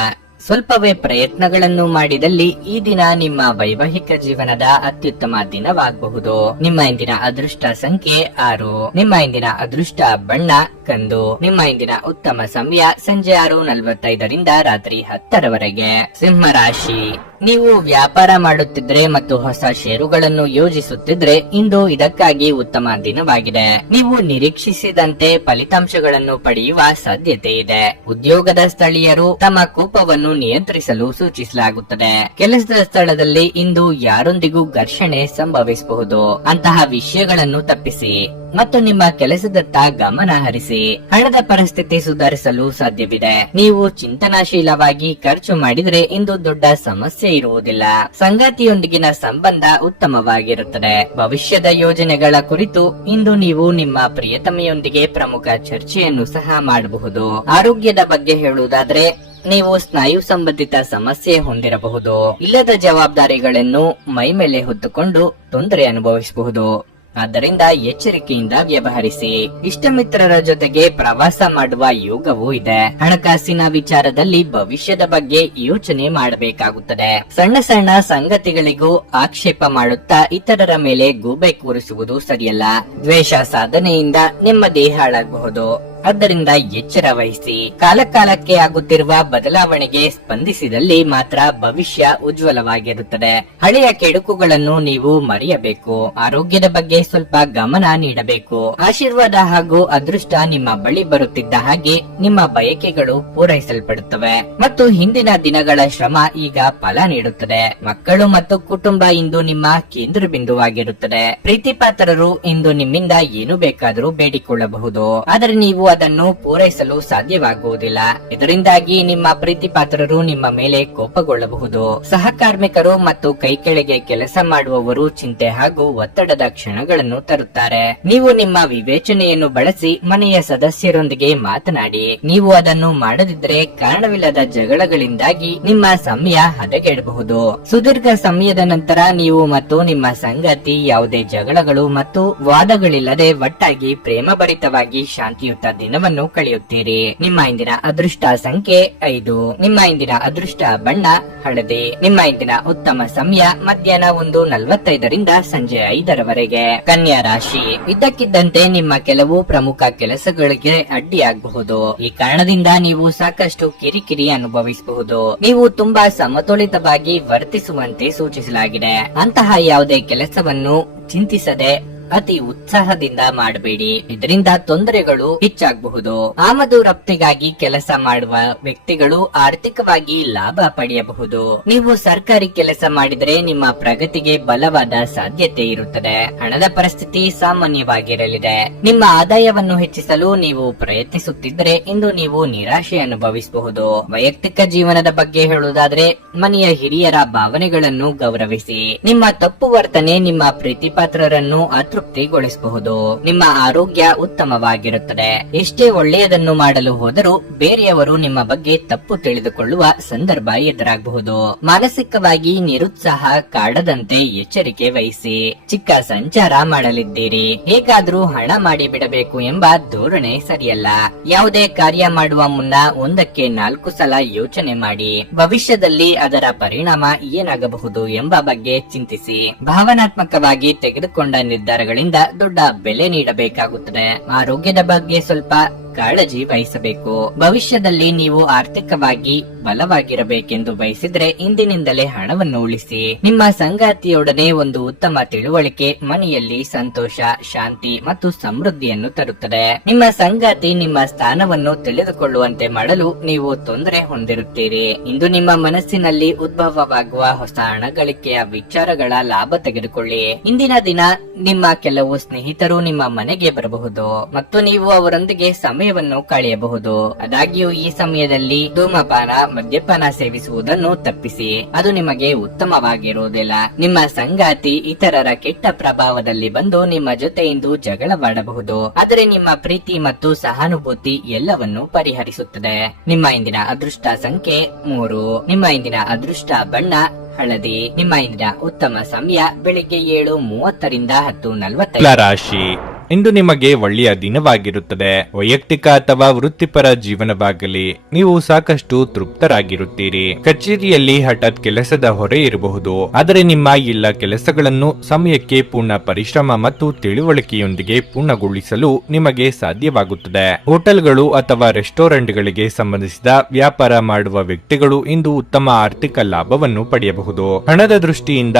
ಸ್ವಲ್ಪವೇ ಪ್ರಯತ್ನಗಳನ್ನು ಮಾಡಿದಲ್ಲಿ ಈ ದಿನ ನಿಮ್ಮ ವೈವಾಹಿಕ ಜೀವನದ ಅತ್ಯುತ್ತಮ ದಿನವಾಗಬಹುದು. ನಿಮ್ಮ ಇಂದಿನ ಅದೃಷ್ಟ ಸಂಖ್ಯೆ 6. ನಿಮ್ಮ ಇಂದಿನ ಅದೃಷ್ಟ ಬಣ್ಣ ಕಂದು. ನಿಮ್ಮ ಇಂದಿನ ಉತ್ತಮ ಸಮಯ ಸಂಜೆ 6:45ರಿಂದ ರಾತ್ರಿ 10ರವರೆಗೆ. ಸಿಂಹ ರಾಶಿ, ನೀವು ವ್ಯಾಪಾರ ಮಾಡುತ್ತಿದ್ರೆ ಮತ್ತು ಹೊಸ ಷೇರುಗಳನ್ನು ಯೋಜಿಸುತ್ತಿದ್ರೆ ಇಂದು ಇದಕ್ಕಾಗಿ ಉತ್ತಮ ದಿನವಾಗಿದೆ. ನೀವು ನಿರೀಕ್ಷಿಸಿದಂತೆ ಫಲಿತಾಂಶಗಳನ್ನು ಪಡೆಯುವ ಸಾಧ್ಯತೆ ಇದೆ. ಉದ್ಯೋಗದ ಸ್ಥಳೀಯರು ತಮ್ಮ ಕೋಪವನ್ನು ನಿಯಂತ್ರಿಸಲು ಸೂಚಿಸಲಾಗುತ್ತದೆ. ಕೆಲಸದ ಸ್ಥಳದಲ್ಲಿ ಇಂದು ಯಾರೊಂದಿಗೂ ಘರ್ಷಣೆ ಸಂಭವಿಸಬಹುದು. ಅಂತಹ ವಿಷಯಗಳನ್ನು ತಪ್ಪಿಸಿ ಮತ್ತು ನಿಮ್ಮ ಕೆಲಸದತ್ತ ಗಮನ ಹರಿಸಿ. ಹಣದ ಪರಿಸ್ಥಿತಿ ಸುಧಾರಿಸಲು ಸಾಧ್ಯವಿದೆ. ನೀವು ಚಿಂತನಾಶೀಲವಾಗಿ ಖರ್ಚು ಮಾಡಿದ್ರೆ ಇಂದು ದೊಡ್ಡ ಸಮಸ್ಯೆ ಇರುವುದಿಲ್ಲ. ಸಂಗಾತಿಯೊಂದಿಗಿನ ಸಂಬಂಧ ಉತ್ತಮವಾಗಿರುತ್ತದೆ. ಭವಿಷ್ಯದ ಯೋಜನೆಗಳ ಕುರಿತು ಇಂದು ನೀವು ನಿಮ್ಮ ಪ್ರಿಯತಮೆಯೊಂದಿಗೆ ಪ್ರಮುಖ ಚರ್ಚೆಯನ್ನು ಸಹ ಮಾಡಬಹುದು. ಆರೋಗ್ಯದ ಬಗ್ಗೆ ಹೇಳುವುದಾದ್ರೆ ನೀವು ಸ್ನಾಯು ಸಂಬಂಧಿತ ಸಮಸ್ಯೆ ಹೊಂದಿರಬಹುದು. ಇಲ್ಲದ ಜವಾಬ್ದಾರಿಗಳನ್ನು ಮೈಮೇಲೆ ಹೊತ್ತುಕೊಂಡು ತೊಂದರೆ ಅನುಭವಿಸಬಹುದು. ಆದ್ದರಿಂದ ಎಚ್ಚರಿಕೆಯಿಂದ ವ್ಯವಹರಿಸಿ. ಇಷ್ಟಮಿತ್ರರ ಜೊತೆಗೆ ಪ್ರವಾಸ ಮಾಡುವ ಯೋಗವೂ ಇದೆ. ಹಣಕಾಸಿನ ವಿಚಾರದಲ್ಲಿ ಭವಿಷ್ಯದ ಬಗ್ಗೆ ಯೋಚನೆ ಮಾಡಬೇಕಾಗುತ್ತದೆ. ಸಣ್ಣ ಸಣ್ಣ ಸಂಗತಿಗಳಿಗೂ ಆಕ್ಷೇಪ ಮಾಡುತ್ತಾ ಇತರರ ಮೇಲೆ ಗೂಬೆ ಕೂರಿಸುವುದು ಸರಿಯಲ್ಲ. ದ್ವೇಷ ಸಾಧನೆಯಿಂದ ನೆಮ್ಮದಿ ಹಾಳಾಗಬಹುದು. ಆದ್ದರಿಂದ ಎಚ್ಚರ ವಹಿಸಿ. ಕಾಲಕಾಲಕ್ಕೆ ಆಗುತ್ತಿರುವ ಬದಲಾವಣೆಗೆ ಸ್ಪಂದಿಸಿದಲ್ಲಿ ಮಾತ್ರ ಭವಿಷ್ಯ ಉಜ್ವಲವಾಗಿರುತ್ತದೆ. ಹಳೆಯ ಕೆಡುಕುಗಳನ್ನು ನೀವು ಮರೆಯಬೇಕು. ಆರೋಗ್ಯದ ಬಗ್ಗೆ ಸ್ವಲ್ಪ ಗಮನ ನೀಡಬೇಕು. ಆಶೀರ್ವಾದ ಹಾಗೂ ಅದೃಷ್ಟ ನಿಮ್ಮ ಬಳಿ ಬರುತ್ತಿದ್ದ ಹಾಗೆ ನಿಮ್ಮ ಬಯಕೆಗಳು ಪೂರೈಸಲ್ಪಡುತ್ತವೆ ಮತ್ತು ಹಿಂದಿನ ದಿನಗಳ ಶ್ರಮ ಈಗ ಫಲ ನೀಡುತ್ತದೆ. ಮಕ್ಕಳು ಮತ್ತು ಕುಟುಂಬ ಇಂದು ನಿಮ್ಮ ಕೇಂದ್ರ ಬಿಂದುವಾಗಿರುತ್ತದೆ. ಪ್ರೀತಿಪಾತ್ರರು ಇಂದು ನಿಮ್ಮಿಂದ ಏನು ಬೇಕಾದರೂ ಬೇಡಿಕೊಳ್ಳಬಹುದು, ಆದರೆ ನೀವು ಅದನ್ನು ಪೂರೈಸಲು ಸಾಧ್ಯವಾಗುವುದಿಲ್ಲ. ಇದರಿಂದಾಗಿ ನಿಮ್ಮ ಪ್ರೀತಿಪಾತ್ರರು ನಿಮ್ಮ ಮೇಲೆ ಕೋಪಗೊಳ್ಳಬಹುದು. ಸಹಕಾರ್ಮಿಕರು ಮತ್ತು ಕೈಕೆಳಗೆ ಕೆಲಸ ಮಾಡುವವರು ಚಿಂತೆ ಹಾಗೂ ಒತ್ತಡದ ಕ್ಷಣಗಳನ್ನು ತರುತ್ತಾರೆ. ನೀವು ನಿಮ್ಮ ವಿವೇಚನೆಯನ್ನು ಬಳಸಿ ಮನೆಯ ಸದಸ್ಯರೊಂದಿಗೆ ಮಾತನಾಡಿ. ನೀವು ಅದನ್ನು ಮಾಡದಿದ್ದರೆ ಕಾರಣವಿಲ್ಲದ ಜಗಳಗಳಿಂದಾಗಿ ನಿಮ್ಮ ಸಮಯ ಹದಗೆಡಬಹುದು. ಸುದೀರ್ಘ ಸಮಯದ ನಂತರ ನೀವು ಮತ್ತು ನಿಮ್ಮ ಸಂಗಾತಿ ಯಾವುದೇ ಜಗಳಗಳು ಮತ್ತು ವಾದಗಳಿಲ್ಲದೆ ಒಟ್ಟಾಗಿ ಪ್ರೇಮಭರಿತವಾಗಿ ಶಾಂತಿಯುತ ದಿನವನ್ನು ಕಳೆಯುತ್ತೀರಿ. ನಿಮ್ಮ ಇಂದಿನ ಅದೃಷ್ಟ ಸಂಖ್ಯೆ 5. ನಿಮ್ಮ ಇಂದಿನ ಅದೃಷ್ಟ ಬಣ್ಣ ಹಳದಿ. ನಿಮ್ಮ ಇಂದಿನ ಉತ್ತಮ ಸಮಯ ಮಧ್ಯಾಹ್ನ 1:45ರಿಂದ ಸಂಜೆ 5ರವರೆಗೆ. ಕನ್ಯಾ ರಾಶಿ, ಇದ್ದಕ್ಕಿದ್ದಂತೆ ನಿಮ್ಮ ಕೆಲವು ಪ್ರಮುಖ ಕೆಲಸಗಳಿಗೆ ಅಡ್ಡಿಯಾಗಬಹುದು. ಈ ಕಾರಣದಿಂದ ನೀವು ಸಾಕಷ್ಟು ಕಿರಿಕಿರಿ ಅನುಭವಿಸಬಹುದು. ನೀವು ತುಂಬಾ ಸಮತೋಲಿತವಾಗಿ ವರ್ತಿಸುವಂತೆ ಸೂಚಿಸಲಾಗಿದೆ. ಅಂತಹ ಯಾವುದೇ ಕೆಲಸವನ್ನು ಚಿಂತಿಸದೆ ಅತಿ ಉತ್ಸಾಹದಿಂದ ಮಾಡಬೇಡಿ. ಇದರಿಂದ ತೊಂದರೆಗಳು ಹೆಚ್ಚಾಗಬಹುದು. ಆಮದು ರಫ್ತಿಗಾಗಿ ಕೆಲಸ ಮಾಡುವ ವ್ಯಕ್ತಿಗಳು ಆರ್ಥಿಕವಾಗಿ ಲಾಭ ಪಡೆಯಬಹುದು. ನೀವು ಸರ್ಕಾರಿ ಕೆಲಸ ಮಾಡಿದರೆ ನಿಮ್ಮ ಪ್ರಗತಿಗೆ ಬಲವಾದ ಸಾಧ್ಯತೆ ಇರುತ್ತದೆ. ಹಣದ ಪರಿಸ್ಥಿತಿ ಸಾಮಾನ್ಯವಾಗಿರಲಿದೆ. ನಿಮ್ಮ ಆದಾಯವನ್ನು ಹೆಚ್ಚಿಸಲು ನೀವು ಪ್ರಯತ್ನಿಸುತ್ತಿದ್ದರೆ ಇಂದು ನೀವು ನಿರಾಶೆ ಅನುಭವಿಸಬಹುದು. ವೈಯಕ್ತಿಕ ಜೀವನದ ಬಗ್ಗೆ ಹೇಳುವುದಾದ್ರೆ ಮನೆಯ ಹಿರಿಯರ ಭಾವನೆಗಳನ್ನು ಗೌರವಿಸಿ. ನಿಮ್ಮ ತಪ್ಪು ವರ್ತನೆ ನಿಮ್ಮ ಪ್ರೀತಿಪಾತ್ರರನ್ನು ತೃಪ್ತಿಗೊಳಿಸಬಹುದು. ನಿಮ್ಮ ಆರೋಗ್ಯ ಉತ್ತಮವಾಗಿರುತ್ತದೆ. ಎಷ್ಟೇ ಒಳ್ಳೆಯದನ್ನು ಮಾಡಲು ಹೋದರೂ ಬೇರೆಯವರು ನಿಮ್ಮ ಬಗ್ಗೆ ತಪ್ಪು ತಿಳಿದುಕೊಳ್ಳುವ ಸಂದರ್ಭ ಎದುರಾಗಬಹುದು. ಮಾನಸಿಕವಾಗಿ ನಿರುತ್ಸಾಹ ಕಾಡದಂತೆ ಎಚ್ಚರಿಕೆ ವಹಿಸಿ. ಚಿಕ್ಕ ಸಂಚಾರ ಮಾಡಲಿದ್ದೀರಿ. ಹೇಗಾದ್ರೂ ಹಣ ಮಾಡಿ ಬಿಡಬೇಕು ಎಂಬ ಧೋರಣೆ ಸರಿಯಲ್ಲ. ಯಾವುದೇ ಕಾರ್ಯ ಮಾಡುವ ಮುನ್ನ 1ಕ್ಕೆ 4 ಸಲ ಯೋಚನೆ ಮಾಡಿ. ಭವಿಷ್ಯದಲ್ಲಿ ಅದರ ಪರಿಣಾಮ ಏನಾಗಬಹುದು ಎಂಬ ಬಗ್ಗೆ ಚಿಂತಿಸಿ. ಭಾವನಾತ್ಮಕವಾಗಿ ತೆಗೆದುಕೊಂಡ ನಿರ್ಧಾರಗಳಿಂದ ದೊಡ್ಡ ಬೆಲೆ ನೀಡಬೇಕಾಗುತ್ತದೆ. ಆರೋಗ್ಯದ ಬಗ್ಗೆ ಸ್ವಲ್ಪ ಕಾಳಜಿ ವಹಿಸಬೇಕು. ಭವಿಷ್ಯದಲ್ಲಿ ನೀವು ಆರ್ಥಿಕವಾಗಿ ಬಲವಾಗಿರಬೇಕೆಂದು ಬಯಸಿದ್ರೆ ಇಂದಿನಿಂದಲೇ ಹಣವನ್ನು ಉಳಿಸಿ. ನಿಮ್ಮ ಸಂಗಾತಿಯೊಡನೆ ಒಂದು ಉತ್ತಮ ತಿಳುವಳಿಕೆ ಮನೆಯಲ್ಲಿ ಸಂತೋಷ, ಶಾಂತಿ ಮತ್ತು ಸಮೃದ್ಧಿಯನ್ನು ತರುತ್ತದೆ. ನಿಮ್ಮ ಸಂಗಾತಿ ನಿಮ್ಮ ಸ್ಥಾನವನ್ನು ತಿಳಿದುಕೊಳ್ಳುವಂತೆ ಮಾಡಲು ನೀವು ತೊಂದರೆ ಹೊಂದಿರುತ್ತೀರಿ. ಇಂದು ನಿಮ್ಮ ಮನಸ್ಸಿನಲ್ಲಿ ಉದ್ಭವವಾಗುವ ಹೊಸ ಹಣ ಗಳಿಕೆಯ ವಿಚಾರಗಳ ಲಾಭ ತೆಗೆದುಕೊಳ್ಳಿ. ಇಂದಿನ ದಿನ ನಿಮ್ಮ ಕೆಲವು ಸ್ನೇಹಿತರು ನಿಮ್ಮ ಮನೆಗೆ ಬರಬಹುದು ಮತ್ತು ನೀವು ಅವರೊಂದಿಗೆ ಸಮಯವನ್ನು ಕಳೆಯಬಹುದು. ಆದಾಗ್ಯೂ ಈ ಸಮಯದಲ್ಲಿ ಧೂಮಪಾನ, ಮದ್ಯಪಾನ ಸೇವಿಸುವುದನ್ನು ತಪ್ಪಿಸಿ. ಅದು ನಿಮಗೆ ಉತ್ತಮವಾಗಿರುವುದಿಲ್ಲ. ನಿಮ್ಮ ಸಂಗಾತಿ ಇತರರ ಕೆಟ್ಟ ಪ್ರಭಾವದಲ್ಲಿ ಬಂದು ನಿಮ್ಮ ಜೊತೆ ಇಂದು ಜಗಳವಾಡಬಹುದು. ಆದರೆ ನಿಮ್ಮ ಪ್ರೀತಿ ಮತ್ತು ಸಹಾನುಭೂತಿ ಎಲ್ಲವನ್ನು ಪರಿಹರಿಸುತ್ತದೆ. ನಿಮ್ಮ ಇಂದಿನ ಅದೃಷ್ಟ ಸಂಖ್ಯೆ 3. ನಿಮ್ಮ ಇಂದಿನ ಅದೃಷ್ಟ ಬಣ್ಣ ಹಳದಿ. ನಿಮ್ಮ ಇಂದಿನ ಉತ್ತಮ ಸಮಯ ಬೆಳಿಗ್ಗೆ 7:30 ರಿಂದ 10:45. ರಾಶಿ ಇಂದು ನಿಮಗೆ ಒಳ್ಳೆಯ ದಿನವಾಗಿರುತ್ತದೆ. ವೈಯಕ್ತಿಕ ಅಥವಾ ವೃತ್ತಿಪರ ಜೀವನವಾಗಲಿ ನೀವು ಸಾಕಷ್ಟು ತೃಪ್ತರಾಗಿರುತ್ತೀರಿ. ಕಚೇರಿಯಲ್ಲಿ ಹಠಾತ್ ಕೆಲಸದ ಹೊರೆ ಇರಬಹುದು, ಆದರೆ ನಿಮ್ಮ ಎಲ್ಲ ಕೆಲಸಗಳನ್ನು ಸಮಯಕ್ಕೆ ಪೂರ್ಣ ಪರಿಶ್ರಮ ಮತ್ತು ತಿಳುವಳಿಕೆಯೊಂದಿಗೆ ಪೂರ್ಣಗೊಳಿಸಲು ನಿಮಗೆ ಸಾಧ್ಯವಾಗುತ್ತದೆ. ಹೋಟೆಲ್ಗಳು ಅಥವಾ ರೆಸ್ಟೋರೆಂಟ್ಗಳಿಗೆ ಸಂಬಂಧಿಸಿದ ವ್ಯಾಪಾರ ಮಾಡುವ ವ್ಯಕ್ತಿಗಳು ಇಂದು ಉತ್ತಮ ಆರ್ಥಿಕ ಲಾಭವನ್ನು ಪಡೆಯಬಹುದು. ಹಣದ ದೃಷ್ಟಿಯಿಂದ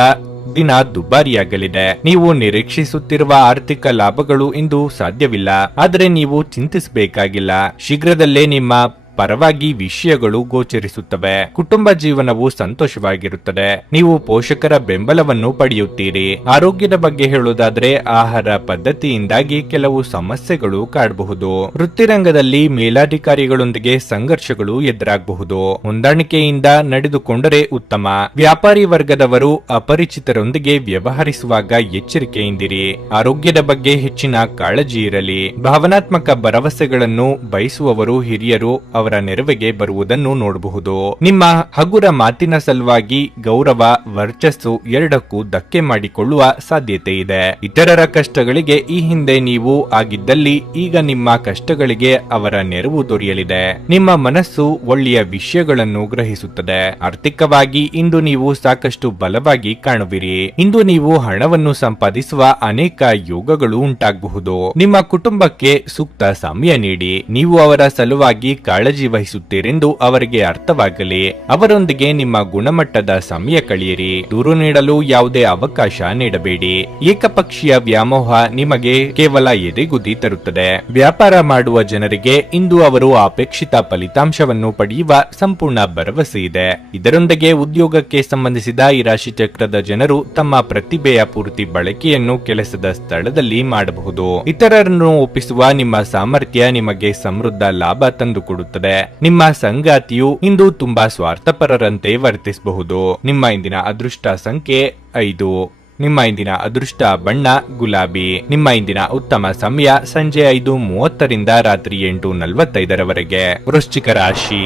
ದಿನ ದುಬಾರಿಯಾಗಲಿದೆ. ನೀವು ನಿರೀಕ್ಷಿಸುತ್ತಿರುವ ಆರ್ಥಿಕ ಲಾಭಗಳು ಇಂದು ಸಾಧ್ಯವಿಲ್ಲ, ಆದರೆ ನೀವು ಚಿಂತಿಸಬೇಕಾಗಿಲ್ಲ. ಶೀಘ್ರದಲ್ಲೇ ನಿಮ್ಮ ಪರವಾಗಿ ವಿಷಯಗಳು ಗೋಚರಿಸುತ್ತವೆ. ಕುಟುಂಬ ಜೀವನವು ಸಂತೋಷವಾಗಿರುತ್ತದೆ. ನೀವು ಪೋಷಕರ ಬೆಂಬಲವನ್ನು ಪಡೆಯುತ್ತೀರಿ. ಆರೋಗ್ಯದ ಬಗ್ಗೆ ಹೇಳುವುದಾದ್ರೆ ಆಹಾರ ಪದ್ಧತಿಯಿಂದಾಗಿ ಕೆಲವು ಸಮಸ್ಯೆಗಳು ಕಾಡಬಹುದು. ವೃತ್ತಿರಂಗದಲ್ಲಿ ಮೇಲಾಧಿಕಾರಿಗಳೊಂದಿಗೆ ಸಂಘರ್ಷಗಳು ಎದುರಾಗಬಹುದು. ಹೊಂದಾಣಿಕೆಯಿಂದ ನಡೆದುಕೊಂಡರೆ ಉತ್ತಮ. ವ್ಯಾಪಾರಿ ವರ್ಗದವರು ಅಪರಿಚಿತರೊಂದಿಗೆ ವ್ಯವಹರಿಸುವಾಗ ಎಚ್ಚರಿಕೆಯಿಂದಿರಿ. ಆರೋಗ್ಯದ ಬಗ್ಗೆ ಹೆಚ್ಚಿನ ಕಾಳಜಿ ಇರಲಿ. ಭಾವನಾತ್ಮಕ ಭರವಸೆಗಳನ್ನು ಬಯಸುವವರು ಹಿರಿಯರು ಅವರ ನೆರವಿಗೆ ಬರುವುದನ್ನು ನೋಡಬಹುದು. ನಿಮ್ಮ ಹಗುರ ಮಾತಿನ ಸಲುವಾಗಿ ಗೌರವ, ವರ್ಚಸ್ಸು ಎರಡಕ್ಕೂ ಧಕ್ಕೆ ಮಾಡಿಕೊಳ್ಳುವ ಸಾಧ್ಯತೆ ಇದೆ. ಇತರರ ಕಷ್ಟಗಳಿಗೆ ಈ ಹಿಂದೆ ನೀವು ಆಗಿದ್ದಲ್ಲಿ ಈಗ ನಿಮ್ಮ ಕಷ್ಟಗಳಿಗೆ ಅವರ ನೆರವು ದೊರೆಯಲಿದೆ. ನಿಮ್ಮ ಮನಸ್ಸು ಒಳ್ಳೆಯ ವಿಷಯಗಳನ್ನು ಗ್ರಹಿಸುತ್ತದೆ. ಆರ್ಥಿಕವಾಗಿ ಇಂದು ನೀವು ಸಾಕಷ್ಟು ಬಲವಾಗಿ ಕಾಣುವಿರಿ. ಇಂದು ನೀವು ಹಣವನ್ನು ಸಂಪಾದಿಸುವ ಅನೇಕ ಯೋಗಗಳು ಉಂಟಾಗಬಹುದು. ನಿಮ್ಮ ಕುಟುಂಬಕ್ಕೆ ಸೂಕ್ತ ಸಮಯ ನೀಡಿ. ನೀವು ಅವರ ಸಲುವಾಗಿ ಕಾಳಜಿ ವಹಿಸುತ್ತೀರೆಂದು ಅವರಿಗೆ ಅರ್ಥವಾಗಲಿ. ಅವರೊಂದಿಗೆ ನಿಮ್ಮ ಗುಣಮಟ್ಟದ ಸಮಯ ಕಳೆಯಿರಿ. ದೂರು ನೀಡಲು ಯಾವುದೇ ಅವಕಾಶ ನೀಡಬೇಡಿ. ಏಕಪಕ್ಷೀಯ ವ್ಯಾಮೋಹ ನಿಮಗೆ ಕೇವಲ ಎದೆಗುದಿ ತರುತ್ತದೆ. ವ್ಯಾಪಾರ ಮಾಡುವ ಜನರಿಗೆ ಇಂದು ಅವರು ಅಪೇಕ್ಷಿತ ಫಲಿತಾಂಶವನ್ನು ಪಡೆಯುವ ಸಂಪೂರ್ಣ ಭರವಸೆ ಇದೆ. ಇದರೊಂದಿಗೆ ಉದ್ಯೋಗಕ್ಕೆ ಸಂಬಂಧಿಸಿದ ಈ ರಾಶಿ ಚಕ್ರದ ಜನರು ತಮ್ಮ ಪ್ರತಿಭೆಯ ಪೂರ್ತಿ ಬಳಕೆಯನ್ನು ಕೆಲಸದ ಸ್ಥಳದಲ್ಲಿ ಮಾಡಬಹುದು. ಇತರರನ್ನು ಒಪ್ಪಿಸುವ ನಿಮ್ಮ ಸಾಮರ್ಥ್ಯ ನಿಮಗೆ ಸಮೃದ್ಧ ಲಾಭ ತಂದುಕೊಡುತ್ತದೆ. ನಿಮ್ಮ ಸಂಗಾತಿಯು ಇಂದು ತುಂಬಾ ಸ್ವಾರ್ಥಪರರಂತೆ ವರ್ತಿಸಬಹುದು. ನಿಮ್ಮ ಇಂದಿನ ಅದೃಷ್ಟ ಸಂಖ್ಯೆ 5. ನಿಮ್ಮ ಇಂದಿನ ಅದೃಷ್ಟ ಬಣ್ಣ ಗುಲಾಬಿ. ನಿಮ್ಮ ಇಂದಿನ ಉತ್ತಮ ಸಮಯ ಸಂಜೆ 5:30 ರಿಂದ ರಾತ್ರಿ 8:45 ವೃಶ್ಚಿಕ ರಾಶಿ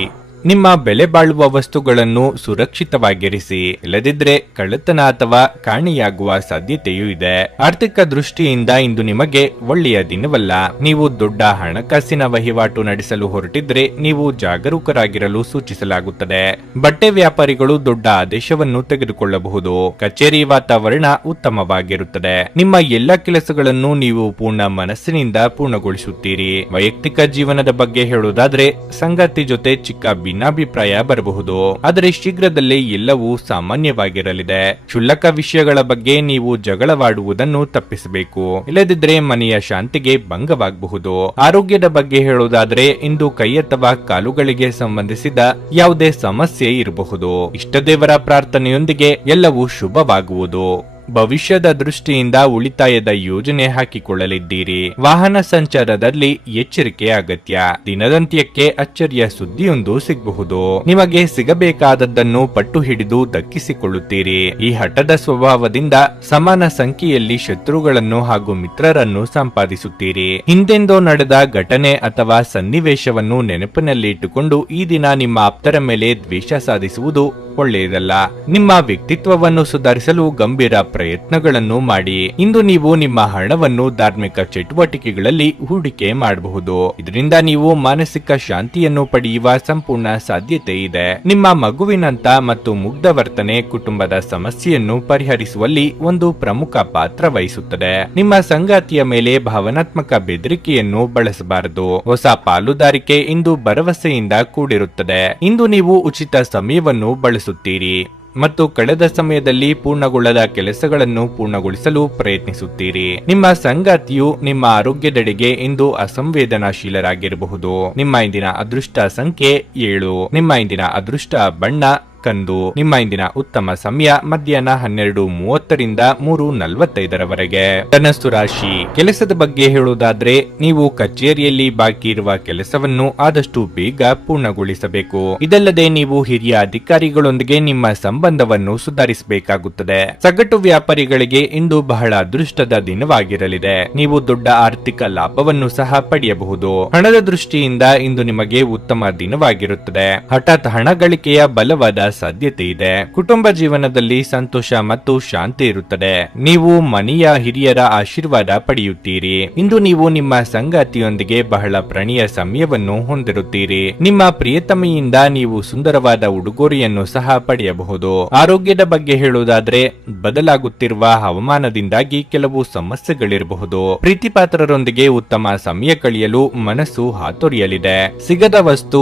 ನಿಮ್ಮ ಬೆಲೆ ಬಾಳುವ ವಸ್ತುಗಳನ್ನು ಸುರಕ್ಷಿತವಾಗಿರಿಸಿ. ಇಲ್ಲದಿದ್ರೆ ಕಳ್ಳತನ ಅಥವಾ ಕಾಣೆಯಾಗುವ ಸಾಧ್ಯತೆಯೂ ಇದೆ. ಆರ್ಥಿಕ ದೃಷ್ಟಿಯಿಂದ ಇಂದು ನಿಮಗೆ ಒಳ್ಳೆಯ ದಿನವಲ್ಲ. ನೀವು ದೊಡ್ಡ ಹಣಕಾಸಿನ ವಹಿವಾಟು ನಡೆಸಲು ಹೊರಟಿದ್ರೆ ನೀವು ಜಾಗರೂಕರಾಗಿರಲು ಸೂಚಿಸಲಾಗುತ್ತದೆ. ಬಟ್ಟೆ ವ್ಯಾಪಾರಿಗಳು ದೊಡ್ಡ ಆದೇಶವನ್ನು ತೆಗೆದುಕೊಳ್ಳಬಹುದು. ಕಚೇರಿ ವಾತಾವರಣ ಉತ್ತಮವಾಗಿರುತ್ತದೆ. ನಿಮ್ಮ ಎಲ್ಲ ಕೆಲಸಗಳನ್ನು ನೀವು ಪೂರ್ಣ ಮನಸ್ಸಿನಿಂದ ಪೂರ್ಣಗೊಳಿಸುತ್ತೀರಿ. ವೈಯಕ್ತಿಕ ಜೀವನದ ಬಗ್ಗೆ ಹೇಳುವುದಾದ್ರೆ ಸಂಗಾತಿ ಜೊತೆ ಚಿಕ್ಕ ಭಿನ್ನಾಭಿಪ್ರಾಯ ಬರಬಹುದು, ಆದರೆ ಶೀಘ್ರದಲ್ಲೇ ಎಲ್ಲವೂ ಸಾಮಾನ್ಯವಾಗಿರಲಿದೆ. ಕ್ಷುಲ್ಲಕ ವಿಷಯಗಳ ಬಗ್ಗೆ ನೀವು ಜಗಳವಾಡುವುದನ್ನು ತಪ್ಪಿಸಬೇಕು. ಇಲ್ಲದಿದ್ದರೆ ಮನೆಯ ಶಾಂತಿಗೆ ಭಂಗವಾಗಬಹುದು. ಆರೋಗ್ಯದ ಬಗ್ಗೆ ಹೇಳುವುದಾದ್ರೆ ಇಂದು ಕೈ ಅಥವಾ ಕಾಲುಗಳಿಗೆ ಸಂಬಂಧಿಸಿದ ಯಾವುದೇ ಸಮಸ್ಯೆ ಇರಬಹುದು. ಇಷ್ಟದೇವರ ಪ್ರಾರ್ಥನೆಯೊಂದಿಗೆ ಎಲ್ಲವೂ ಶುಭವಾಗುವುದು. ಭವಿಷ್ಯದ ದೃಷ್ಟಿಯಿಂದ ಉಳಿತಾಯದ ಯೋಜನೆ ಹಾಕಿಕೊಳ್ಳಲಿದ್ದೀರಿ. ವಾಹನ ಸಂಚಾರದಲ್ಲಿ ಎಚ್ಚರಿಕೆ ಅಗತ್ಯ. ದಿನದಂತ್ಯಕ್ಕೆ ಅಚ್ಚರಿಯ ಸುದ್ದಿಯೊಂದು ಸಿಗಬಹುದು. ನಿಮಗೆ ಸಿಗಬೇಕಾದದ್ದನ್ನು ಪಟ್ಟು ಹಿಡಿದು ದಕ್ಕಿಸಿಕೊಳ್ಳುತ್ತೀರಿ. ಈ ಹಠದ ಸ್ವಭಾವದಿಂದ ಸಮಾನ ಸಂಖ್ಯೆಯಲ್ಲಿ ಶತ್ರುಗಳನ್ನು ಹಾಗೂ ಮಿತ್ರರನ್ನು ಸಂಪಾದಿಸುತ್ತೀರಿ. ಹಿಂದೆಂದೋ ನಡೆದ ಘಟನೆ ಅಥವಾ ಸನ್ನಿವೇಶವನ್ನು ನೆನಪಿನಲ್ಲಿ ಇಟ್ಟುಕೊಂಡು ಈ ದಿನ ನಿಮ್ಮ ಆಪ್ತರ ಮೇಲೆ ದ್ವೇಷ ಸಾಧಿಸುವುದು ಒಳ್ಳೆಯದಲ್ಲ. ನಿಮ್ಮ ವ್ಯಕ್ತಿತ್ವವನ್ನು ಸುಧಾರಿಸಲು ಗಂಭೀರ ಪ್ರಯತ್ನಗಳನ್ನು ಮಾಡಿ. ಇಂದು ನೀವು ನಿಮ್ಮ ಹಣವನ್ನು ಧಾರ್ಮಿಕ ಚಟುವಟಿಕೆಗಳಲ್ಲಿ ಹೂಡಿಕೆ ಮಾಡಬಹುದು. ಇದರಿಂದ ನೀವು ಮಾನಸಿಕ ಶಾಂತಿಯನ್ನು ಪಡೆಯುವ ಸಂಪೂರ್ಣ ಸಾಧ್ಯತೆ ಇದೆ. ನಿಮ್ಮ ಮಗುವಿನಂತ ಮತ್ತು ಮುಗ್ಧ ವರ್ತನೆ ಕುಟುಂಬದ ಸಮಸ್ಯೆಯನ್ನು ಪರಿಹರಿಸುವಲ್ಲಿ ಒಂದು ಪ್ರಮುಖ ಪಾತ್ರ ವಹಿಸುತ್ತದೆ. ನಿಮ್ಮ ಸಂಗಾತಿಯ ಮೇಲೆ ಭಾವನಾತ್ಮಕ ಬೆದರಿಕೆಯನ್ನು ಬಳಸಬಾರದು. ಹೊಸ ಪಾಲುದಾರಿಕೆ ಇಂದು ಭರವಸೆಯಿಂದ ಕೂಡಿರುತ್ತದೆ. ಇಂದು ನೀವು ಉಚಿತ ಸಮಯವನ್ನು ಬಳಸುತ್ತೀರಿ ಮತ್ತು ಕಳೆದ ಸಮಯದಲ್ಲಿ ಪೂರ್ಣಗೊಳ್ಳದ ಕೆಲಸಗಳನ್ನು ಪೂರ್ಣಗೊಳಿಸಲು ಪ್ರಯತ್ನಿಸುತ್ತೀರಿ. ನಿಮ್ಮ ಸಂಗಾತಿಯು ನಿಮ್ಮ ಆರೋಗ್ಯದೆಡೆಗೆ ಇಂದು ಅಸಂವೇದನಾಶೀಲರಾಗಿರಬಹುದು. ನಿಮ್ಮ ಇಂದಿನ ಅದೃಷ್ಟ ಸಂಖ್ಯೆ 7. ನಿಮ್ಮ ಇಂದಿನ ಅದೃಷ್ಟ ಬಣ್ಣ ಕಂದು. ನಿಮ್ಮ ಇಂದಿನ ಉತ್ತಮ ಸಮಯ ಮಧ್ಯಾಹ್ನ 12:30ರಿಂದ 3:45ರವರೆಗೆ. ಧನಸ್ಸು ರಾಶಿ. ಕೆಲಸದ ಬಗ್ಗೆ ಹೇಳುವುದಾದ್ರೆ, ನೀವು ಕಚೇರಿಯಲ್ಲಿ ಬಾಕಿ ಇರುವ ಕೆಲಸವನ್ನು ಆದಷ್ಟು ಬೇಗ ಪೂರ್ಣಗೊಳಿಸಬೇಕು. ಇದಲ್ಲದೆ ನೀವು ಹಿರಿಯ ಅಧಿಕಾರಿಗಳೊಂದಿಗೆ ನಿಮ್ಮ ಸಂಬಂಧವನ್ನು ಸುಧಾರಿಸಬೇಕಾಗುತ್ತದೆ. ಸಗಟು ವ್ಯಾಪಾರಿಗಳಿಗೆ ಇಂದು ಬಹಳ ಅದೃಷ್ಟದ ದಿನವಾಗಿರಲಿದೆ. ನೀವು ದೊಡ್ಡ ಆರ್ಥಿಕ ಲಾಭವನ್ನು ಸಹ ಪಡೆಯಬಹುದು. ಹಣದ ದೃಷ್ಟಿಯಿಂದ ಇಂದು ನಿಮಗೆ ಉತ್ತಮ ದಿನವಾಗಿರುತ್ತದೆ. ಹಠಾತ್ ಹಣ ಗಳಿಕೆಯ ಬಲವಾದ ಸಾಧ್ಯತೆ ಇದೆ. ಕುಟುಂಬ ಜೀವನದಲ್ಲಿ ಸಂತೋಷ ಮತ್ತು ಶಾಂತಿ ಇರುತ್ತದೆ. ನೀವು ಮನೆಯ ಹಿರಿಯರ ಆಶೀರ್ವಾದ ಪಡೆಯುತ್ತೀರಿ. ಇಂದು ನೀವು ನಿಮ್ಮ ಸಂಗಾತಿಯೊಂದಿಗೆ ಬಹಳ ಪ್ರಣಯ ಸಮಯವನ್ನು ಹೊಂದಿರುತ್ತೀರಿ. ನಿಮ್ಮ ಪ್ರಿಯತಮೆಯಿಂದ ನೀವು ಸುಂದರವಾದ ಉಡುಗೊರೆಯನ್ನು ಸಹ ಪಡೆಯಬಹುದು. ಆರೋಗ್ಯದ ಬಗ್ಗೆ ಹೇಳುವುದಾದ್ರೆ, ಬದಲಾಗುತ್ತಿರುವ ಹವಾಮಾನದಿಂದಾಗಿ ಕೆಲವು ಸಮಸ್ಯೆಗಳಿರಬಹುದು. ಪ್ರೀತಿಪಾತ್ರರೊಂದಿಗೆ ಉತ್ತಮ ಸಮಯ ಕಳೆಯಲು ಮನಸ್ಸು ಹಾತೊರೆಯಲಿದೆ. ಸಿಗದ ವಸ್ತು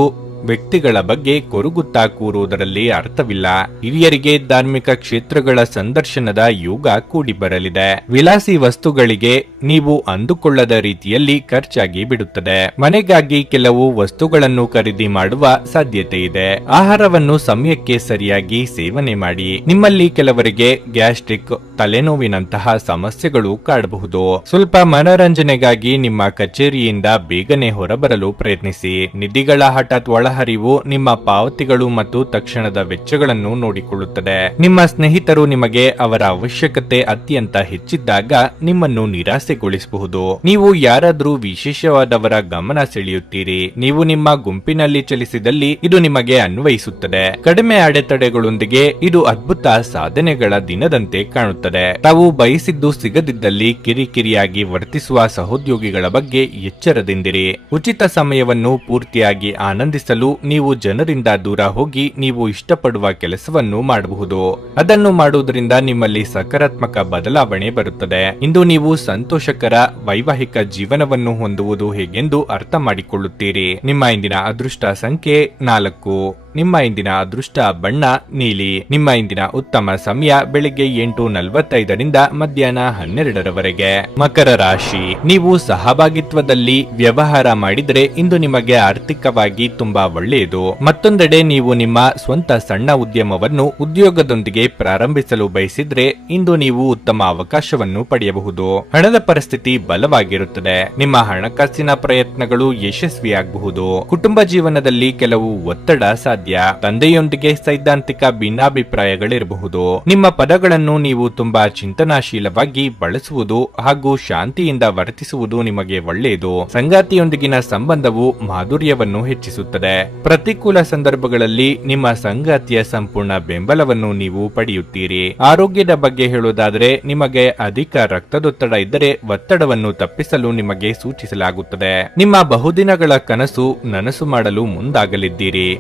ವ್ಯಕ್ತಿಗಳ ಬಗ್ಗೆ ಕೊರಗುತ್ತಾ ಕೂರುವುದರಲ್ಲಿ ಅರ್ಥವಿಲ್ಲ. ಹಿರಿಯರಿಗೆ ಧಾರ್ಮಿಕ ಕ್ಷೇತ್ರಗಳ ಸಂದರ್ಶನದ ಯೋಗ ಕೂಡಿ ಬರಲಿದೆ. ವಿಲಾಸಿ ವಸ್ತುಗಳಿಗೆ ನೀವು ಅಂದುಕೊಳ್ಳದ ರೀತಿಯಲ್ಲಿ ಖರ್ಚಾಗಿ ಬಿಡುತ್ತದೆ. ಮನೆಗಾಗಿ ಕೆಲವು ವಸ್ತುಗಳನ್ನು ಖರೀದಿ ಮಾಡುವ ಸಾಧ್ಯತೆ ಇದೆ. ಆಹಾರವನ್ನು ಸಮಯಕ್ಕೆ ಸರಿಯಾಗಿ ಸೇವನೆ ಮಾಡಿ. ನಿಮ್ಮಲ್ಲಿ ಕೆಲವರಿಗೆ ಗ್ಯಾಸ್ಟ್ರಿಕ್, ತಲೆನೋವಿನಂತಹ ಸಮಸ್ಯೆಗಳು ಕಾಡಬಹುದು. ಸ್ವಲ್ಪ ಮನರಂಜನೆಗಾಗಿ ನಿಮ್ಮ ಕಚೇರಿಯಿಂದ ಬೇಗನೆ ಹೊರಬರಲು ಪ್ರಯತ್ನಿಸಿ. ನಿಧಿಗಳ ಹಠಾತ್ ಒಳಹರಿವು ನಿಮ್ಮ ಪಾವತಿಗಳು ಮತ್ತು ತಕ್ಷಣದ ವೆಚ್ಚಗಳನ್ನು ನೋಡಿಕೊಳ್ಳುತ್ತದೆ. ನಿಮ್ಮ ಸ್ನೇಹಿತರು ನಿಮಗೆ ಅವರ ಅವಶ್ಯಕತೆ ಅತ್ಯಂತ ಹೆಚ್ಚಿದ್ದಾಗ ನಿಮ್ಮನ್ನು ನಿರಾಸೆಗೊಳಿಸಬಹುದು. ನೀವು ಯಾರಾದರೂ ವಿಶೇಷವಾದವರ ಗಮನ ಸೆಳೆಯುತ್ತೀರಿ. ನೀವು ನಿಮ್ಮ ಗುಂಪಿನಲ್ಲಿ ಚಲಿಸಿದಲ್ಲಿ ಇದು ನಿಮಗೆ ಅನ್ವಯಿಸುತ್ತದೆ. ಕಡಿಮೆ ಅಡೆತಡೆಗಳೊಂದಿಗೆ ಇದು ಅದ್ಭುತ ಸಾಧನೆಗಳ ದಿನದಂತೆ ಕಾಣುತ್ತದೆ. ತಾವು ಬಯಸಿದ್ದು ಸಿಗದಿದ್ದಲ್ಲಿ ಕಿರಿಕಿರಿಯಾಗಿ ವರ್ತಿಸುವ ಸಹೋದ್ಯೋಗಿಗಳ ಬಗ್ಗೆ ಎಚ್ಚರದಿಂದಿರಿ. ಉಚಿತ ಸಮಯವನ್ನು ಪೂರ್ತಿಯಾಗಿ ಆನಂದಿಸಲು ನೀವು ಜನರಿಂದ ದೂರ ಹೋಗಿ ನೀವು ಇಷ್ಟಪಡುವ ಕೆಲಸವನ್ನು ಮಾಡಬಹುದು. ಅದನ್ನು ಮಾಡುವುದರಿಂದ ನಿಮ್ಮಲ್ಲಿ ಸಕಾರಾತ್ಮಕ ಬದಲಾವಣೆ ಬರುತ್ತದೆ. ಇಂದು ನೀವು ಸಂತೋಷಕರ ವೈವಾಹಿಕ ಜೀವನವನ್ನು ಹೊಂದುವುದು ಹೇಗೆಂದು ಅರ್ಥ ಮಾಡಿಕೊಳ್ಳುತ್ತೀರಿ. ನಿಮ್ಮ ಇಂದಿನ ಅದೃಷ್ಟ ಸಂಖ್ಯೆ 4. ನಿಮ್ಮ ಇಂದಿನ ಅದೃಷ್ಟ ಬಣ್ಣ ನೀಲಿ. ನಿಮ್ಮ ಇಂದಿನ ಉತ್ತಮ ಸಮಯ ಬೆಳಿಗ್ಗೆ 8:45ರಿಂದ ಮಧ್ಯಾಹ್ನ 12ರವರೆಗೆ. ಮಕರ ರಾಶಿ. ನೀವು ಸಹಭಾಗಿತ್ವದಲ್ಲಿ ವ್ಯವಹಾರ ಮಾಡಿದರೆ ಇಂದು ನಿಮಗೆ ಆರ್ಥಿಕವಾಗಿ ತುಂಬಾ ಒಳ್ಳೆಯದು. ಮತ್ತೊಂದೆಡೆ ನೀವು ನಿಮ್ಮ ಸ್ವಂತ ಸಣ್ಣ ಉದ್ಯಮವನ್ನು ಉದ್ಯೋಗದೊಂದಿಗೆ ಪ್ರಾರಂಭಿಸಲು ಬಯಸಿದ್ರೆ ಇಂದು ನೀವು ಉತ್ತಮ ಅವಕಾಶವನ್ನು ಪಡೆಯಬಹುದು. ಹಣದ ಪರಿಸ್ಥಿತಿ ಬಲವಾಗಿರುತ್ತದೆ. ನಿಮ್ಮ ಹಣಕಾಸಿನ ಪ್ರಯತ್ನಗಳು ಯಶಸ್ವಿಯಾಗಬಹುದು. ಕುಟುಂಬ ಜೀವನದಲ್ಲಿ ಕೆಲವು ಒತ್ತಡ ಸಾಧ್ಯ. ತಂದೆಯೊಂದಿಗೆ ಸೈದ್ಧಾಂತಿಕ ಭಿನ್ನಾಭಿಪ್ರಾಯಗಳಿರಬಹುದು. ನಿಮ್ಮ ಪದಗಳನ್ನು ನೀವು ತುಂಬಾ ಚಿಂತನಾಶೀಲವಾಗಿ ಬಳಸುವುದು ಹಾಗೂ ಶಾಂತಿಯಿಂದ ವರ್ತಿಸುವುದು ನಿಮಗೆ ಒಳ್ಳೆಯದು. ಸಂಗಾತಿಯೊಂದಿಗಿನ ಸಂಬಂಧವು ಮಾಧುರ್ಯವನ್ನು ಹೆಚ್ಚಿಸುತ್ತದೆ. ಪ್ರತಿಕೂಲ ಸಂದರ್ಭಗಳಲ್ಲಿ ನಿಮ್ಮ ಸಂಗಾತಿಯ ಸಂಪೂರ್ಣ ಬೆಂಬಲವನ್ನು ನೀವು ಪಡೆಯುತ್ತೀರಿ. ಆರೋಗ್ಯದ ಬಗ್ಗೆ ಹೇಳುವುದಾದರೆ, ನಿಮಗೆ ಅಧಿಕ ರಕ್ತದೊತ್ತಡ ಇದ್ದರೆ ಒತ್ತಡವನ್ನು ತಪ್ಪಿಸಲು ನಿಮಗೆ ಸೂಚಿಸಲಾಗುತ್ತದೆ. ನಿಮ್ಮ ಬಹುದಿನಗಳ ಕನಸು ನನಸು ಮಾಡಲು ಮುಂದಾಗಲಿದ್ದೀರಿ.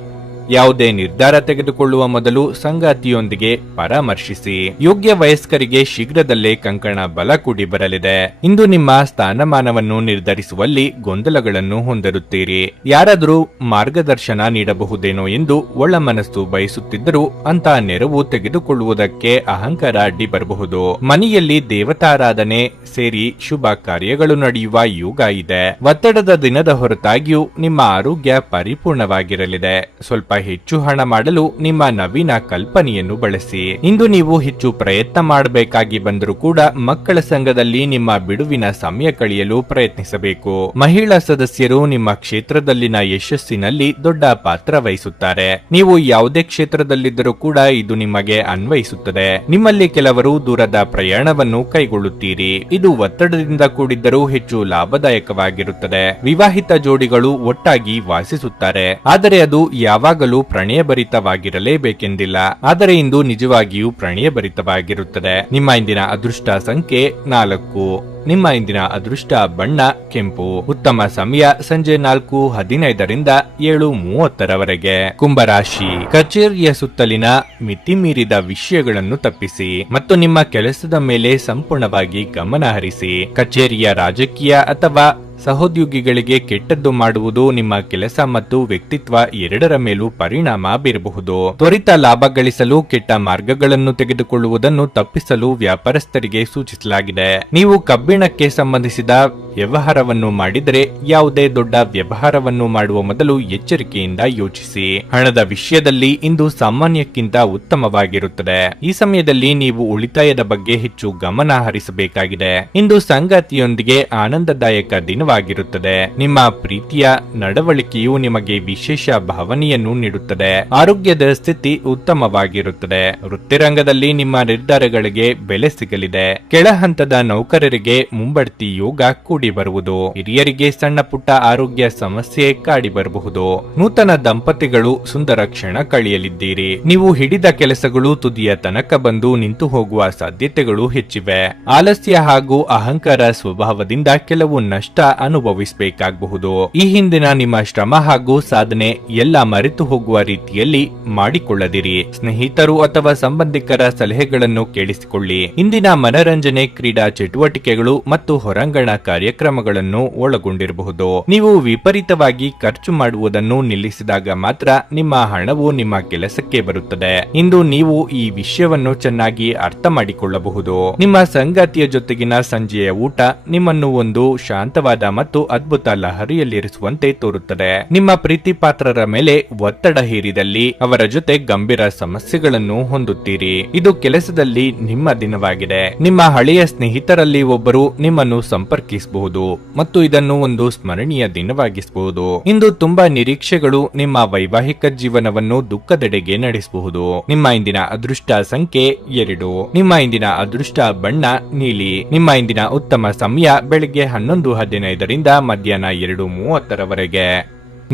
ಯಾವುದೇ ನಿರ್ಧಾರ ತೆಗೆದುಕೊಳ್ಳುವ ಮೊದಲು ಸಂಗಾತಿಯೊಂದಿಗೆ ಪರಾಮರ್ಶಿಸಿ. ಯೋಗ್ಯ ವಯಸ್ಕರಿಗೆ ಶೀಘ್ರದಲ್ಲೇ ಕಂಕಣ ಬಲ ಕೂಡಿ ಬರಲಿದೆ. ಇಂದು ನಿಮ್ಮ ಸ್ಥಾನಮಾನವನ್ನು ನಿರ್ಧರಿಸುವಲ್ಲಿ ಗೊಂದಲಗಳನ್ನು ಹೊಂದಿರುತ್ತೀರಿ. ಯಾರಾದರೂ ಮಾರ್ಗದರ್ಶನ ನೀಡಬಹುದೇನೋ ಎಂದು ಒಳ ಮನಸ್ಸು ಬಯಸುತ್ತಿದ್ದರೂ ಅಂತಹ ನೆರವು ತೆಗೆದುಕೊಳ್ಳುವುದಕ್ಕೆ ಅಹಂಕಾರ ಅಡ್ಡಿ ಬರಬಹುದು. ಮನೆಯಲ್ಲಿ ದೇವತಾರಾಧನೆ ಸೇರಿ ಶುಭ ಕಾರ್ಯಗಳು ನಡೆಯುವ ಯೋಗ ಇದೆ. ಒತ್ತಡದ ದಿನದ ಹೊರತಾಗಿಯೂ ನಿಮ್ಮ ಆರೋಗ್ಯ ಪರಿಪೂರ್ಣವಾಗಿರಲಿದೆ. ಸ್ವಲ್ಪ ಹೆಚ್ಚು ಹಣ ಮಾಡಲು ನಿಮ್ಮ ನವೀನ ಕಲ್ಪನೆಯನ್ನು ಬಳಸಿ. ಇಂದು ನೀವು ಹೆಚ್ಚು ಪ್ರಯತ್ನ ಮಾಡಬೇಕಾಗಿ ಬಂದರೂ ಕೂಡ ಮಕ್ಕಳ ಸಂಘದಲ್ಲಿ ನಿಮ್ಮ ಬಿಡುವಿನ ಸಮಯ ಕಳೆಯಲು ಪ್ರಯತ್ನಿಸಬೇಕು. ಮಹಿಳಾ ಸದಸ್ಯರು ನಿಮ್ಮ ಕ್ಷೇತ್ರದಲ್ಲಿನ ಯಶಸ್ಸಿನಲ್ಲಿ ದೊಡ್ಡ ಪಾತ್ರ ವಹಿಸುತ್ತಾರೆ. ನೀವು ಯಾವುದೇ ಕ್ಷೇತ್ರದಲ್ಲಿದ್ದರೂ ಕೂಡ ಇದು ನಿಮಗೆ ಅನ್ವಯಿಸುತ್ತದೆ. ನಿಮ್ಮಲ್ಲಿ ಕೆಲವರು ದೂರದ ಪ್ರಯಾಣವನ್ನು ಕೈಗೊಳ್ಳುತ್ತೀರಿ. ಇದು ಒತ್ತಡದಿಂದ ಕೂಡಿದ್ದರೂ ಹೆಚ್ಚು ಲಾಭದಾಯಕವಾಗಿರುತ್ತದೆ. ವಿವಾಹಿತ ಜೋಡಿಗಳು ಒಟ್ಟಾಗಿ ವಾಸಿಸುತ್ತಾರೆ, ಆದರೆ ಅದು ಯಾವಾಗಲೂ ಯಾವಾಗಲೂ ಪ್ರಣಯಭರಿತವಾಗಿರಲೇಬೇಕೆಂದಿಲ್ಲ, ಆದರೆ ಇಂದು ನಿಜವಾಗಿಯೂ ಪ್ರಣಯಭರಿತವಾಗಿರುತ್ತದೆ. ನಿಮ್ಮ ಇಂದಿನ ಅದೃಷ್ಟ ಸಂಖ್ಯೆ 4. ನಿಮ್ಮ ಇಂದಿನ ಅದೃಷ್ಟ ಬಣ್ಣ ಕೆಂಪು. ಉತ್ತಮ ಸಮಯ ಸಂಜೆ 4:15 7:30 ಕುಂಭರಾಶಿ. ಕಚೇರಿಯ ಸುತ್ತಲಿನ ಮಿತಿಮೀರಿದ ವಿಷಯಗಳನ್ನು ತಪ್ಪಿಸಿ ಮತ್ತು ನಿಮ್ಮ ಕೆಲಸದ ಮೇಲೆ ಸಂಪೂರ್ಣವಾಗಿ ಗಮನ ಹರಿಸಿ. ಕಚೇರಿಯ ರಾಜಕೀಯ ಅಥವಾ ಸಹೋದ್ಯೋಗಿಗಳಿಗೆ ಕೆಟ್ಟದ್ದು ಮಾಡುವುದು ನಿಮ್ಮ ಕೆಲಸ ಮತ್ತು ವ್ಯಕ್ತಿತ್ವ ಎರಡರ ಮೇಲೂ ಪರಿಣಾಮ ಬೀರಬಹುದು. ತ್ವರಿತ ಲಾಭ ಗಳಿಸಲು ಕೆಟ್ಟ ಮಾರ್ಗಗಳನ್ನು ತೆಗೆದುಕೊಳ್ಳುವುದನ್ನು ತಪ್ಪಿಸಲು ವ್ಯಾಪಾರಸ್ಥರಿಗೆ ಸೂಚಿಸಲಾಗಿದೆ. ನೀವು ಕಬ್ಬಿಣಕ್ಕೆ ಸಂಬಂಧಿಸಿದ ವ್ಯವಹಾರವನ್ನು ಮಾಡಿದರೆ ಯಾವುದೇ ದೊಡ್ಡ ವ್ಯವಹಾರವನ್ನು ಮಾಡುವ ಮೊದಲು ಎಚ್ಚರಿಕೆಯಿಂದ ಯೋಚಿಸಿ. ಹಣದ ವಿಷಯದಲ್ಲಿ ಇಂದು ಸಾಮಾನ್ಯಕ್ಕಿಂತ ಉತ್ತಮವಾಗಿರುತ್ತದೆ. ಈ ಸಮಯದಲ್ಲಿ ನೀವು ಉಳಿತಾಯದ ಬಗ್ಗೆ ಹೆಚ್ಚು ಗಮನ ಹರಿಸಬೇಕಾಗಿದೆ. ಇಂದು ಸಂಗಾತಿಯೊಂದಿಗೆ ಆನಂದದಾಯಕ ದಿನವಾಗಿರುತ್ತದೆ. ನಿಮ್ಮ ಪ್ರೀತಿಯ ನಡವಳಿಕೆಯು ನಿಮಗೆ ವಿಶೇಷ ಭಾವನೆಯನ್ನು ನೀಡುತ್ತದೆ. ಆರೋಗ್ಯದ ಸ್ಥಿತಿ ಉತ್ತಮವಾಗಿರುತ್ತದೆ. ವೃತ್ತಿರಂಗದಲ್ಲಿ ನಿಮ್ಮ ನಿರ್ಧಾರಗಳಿಗೆ ಬೆಲೆ ಸಿಗಲಿದೆ. ಕೆಳ ಹಂತದ ನೌಕರರಿಗೆ ಮುಂಬಡ್ತಿ ಯೋಗ ಕೂಡಿ ಬರುವುದು. ಹಿರಿಯರಿಗೆ ಸಣ್ಣ ಪುಟ್ಟ ಆರೋಗ್ಯ ಸಮಸ್ಯೆ ಕಾಡಿ ಬರಬಹುದು. ನೂತನ ದಂಪತಿಗಳು ಸುಂದರ ಕ್ಷಣ ಕಳೆಯಲಿದ್ದೀರಿ. ನೀವು ಹಿಡಿದ ಕೆಲಸಗಳು ತುದಿಯ ತನಕ ಬಂದು ನಿಂತು ಹೋಗುವ ಸಾಧ್ಯತೆಗಳು ಹೆಚ್ಚಿವೆ. ಆಲಸ್ಯ ಹಾಗೂ ಅಹಂಕಾರ ಸ್ವಭಾವದಿಂದ ಕೆಲವು ನಷ್ಟ ಅನುಭವಿಸಬೇಕಾಗಬಹುದು. ಈ ಹಿಂದಿನ ನಿಮ್ಮ ಶ್ರಮ ಹಾಗೂ ಸಾಧನೆ ಎಲ್ಲ ಮರೆತು ಹೋಗುವ ರೀತಿಯಲ್ಲಿ ಮಾಡಿಕೊಳ್ಳದಿರಿ. ಸ್ನೇಹಿತರು ಅಥವಾ ಸಂಬಂಧಿಕರ ಸಲಹೆಗಳನ್ನು ಕೇಳಿಸಿಕೊಳ್ಳಿ. ಇಂದಿನ ಮನರಂಜನೆ, ಕ್ರೀಡಾ ಚಟುವಟಿಕೆಗಳು ಮತ್ತು ಹೊರಾಂಗಣ ಕಾರ್ಯಕ್ರಮಗಳನ್ನು ಒಳಗೊಂಡಿರಬಹುದು. ನೀವು ವಿಪರೀತವಾಗಿ ಖರ್ಚು ಮಾಡುವುದನ್ನು ನಿಲ್ಲಿಸಿದಾಗ ಮಾತ್ರ ನಿಮ್ಮ ಹಣವು ನಿಮ್ಮ ಕೆಲಸಕ್ಕೆ ಬರುತ್ತದೆ. ಇಂದು ನೀವು ಈ ವಿಷಯವನ್ನು ಚೆನ್ನಾಗಿ ಅರ್ಥ ಮಾಡಿಕೊಳ್ಳಬಹುದು. ನಿಮ್ಮ ಸಂಗಾತಿಯ ಜೊತೆಗಿನ ಸಂಜೆಯ ಊಟ ನಿಮ್ಮನ್ನು ಒಂದು ಶಾಂತವಾದ ಮತ್ತು ಅದ್ಭುತ ಲಹರಿಯಲ್ಲಿರಿಸುವಂತೆ ತೋರುತ್ತದೆ. ನಿಮ್ಮ ಪ್ರೀತಿ ಪಾತ್ರರ ಮೇಲೆ ಒತ್ತಡ ಹೇರಿದಲ್ಲಿ ಅವರ ಜೊತೆ ಗಂಭೀರ ಸಮಸ್ಯೆಗಳನ್ನು ಹೊಂದುತ್ತೀರಿ. ಇದು ಕೆಲಸದಲ್ಲಿ ನಿಮ್ಮ ದಿನವಾಗಿದೆ. ನಿಮ್ಮ ಹಳೆಯ ಸ್ನೇಹಿತರಲ್ಲಿ ಒಬ್ಬರು ನಿಮ್ಮನ್ನು ಸಂಪರ್ಕಿಸಬಹುದು ಮತ್ತು ಇದನ್ನು ಒಂದು ಸ್ಮರಣೀಯ ದಿನವಾಗಿಸಬಹುದು. ಇಂದು ತುಂಬಾ ನಿರೀಕ್ಷೆಗಳು ನಿಮ್ಮ ವೈವಾಹಿಕ ಜೀವನವನ್ನು ದುಃಖದೆಡೆಗೆ ನಡೆಸಬಹುದು. ನಿಮ್ಮ ಇಂದಿನ ಅದೃಷ್ಟ ಸಂಖ್ಯೆ 2. ನಿಮ್ಮ ಇಂದಿನ ಅದೃಷ್ಟ ಬಣ್ಣ ನೀಲಿ. ನಿಮ್ಮ ಇಂದಿನ ಉತ್ತಮ ಸಮಯ ಬೆಳಿಗ್ಗೆ 11:15 ಮಧ್ಯಾಹ್ನ 2:30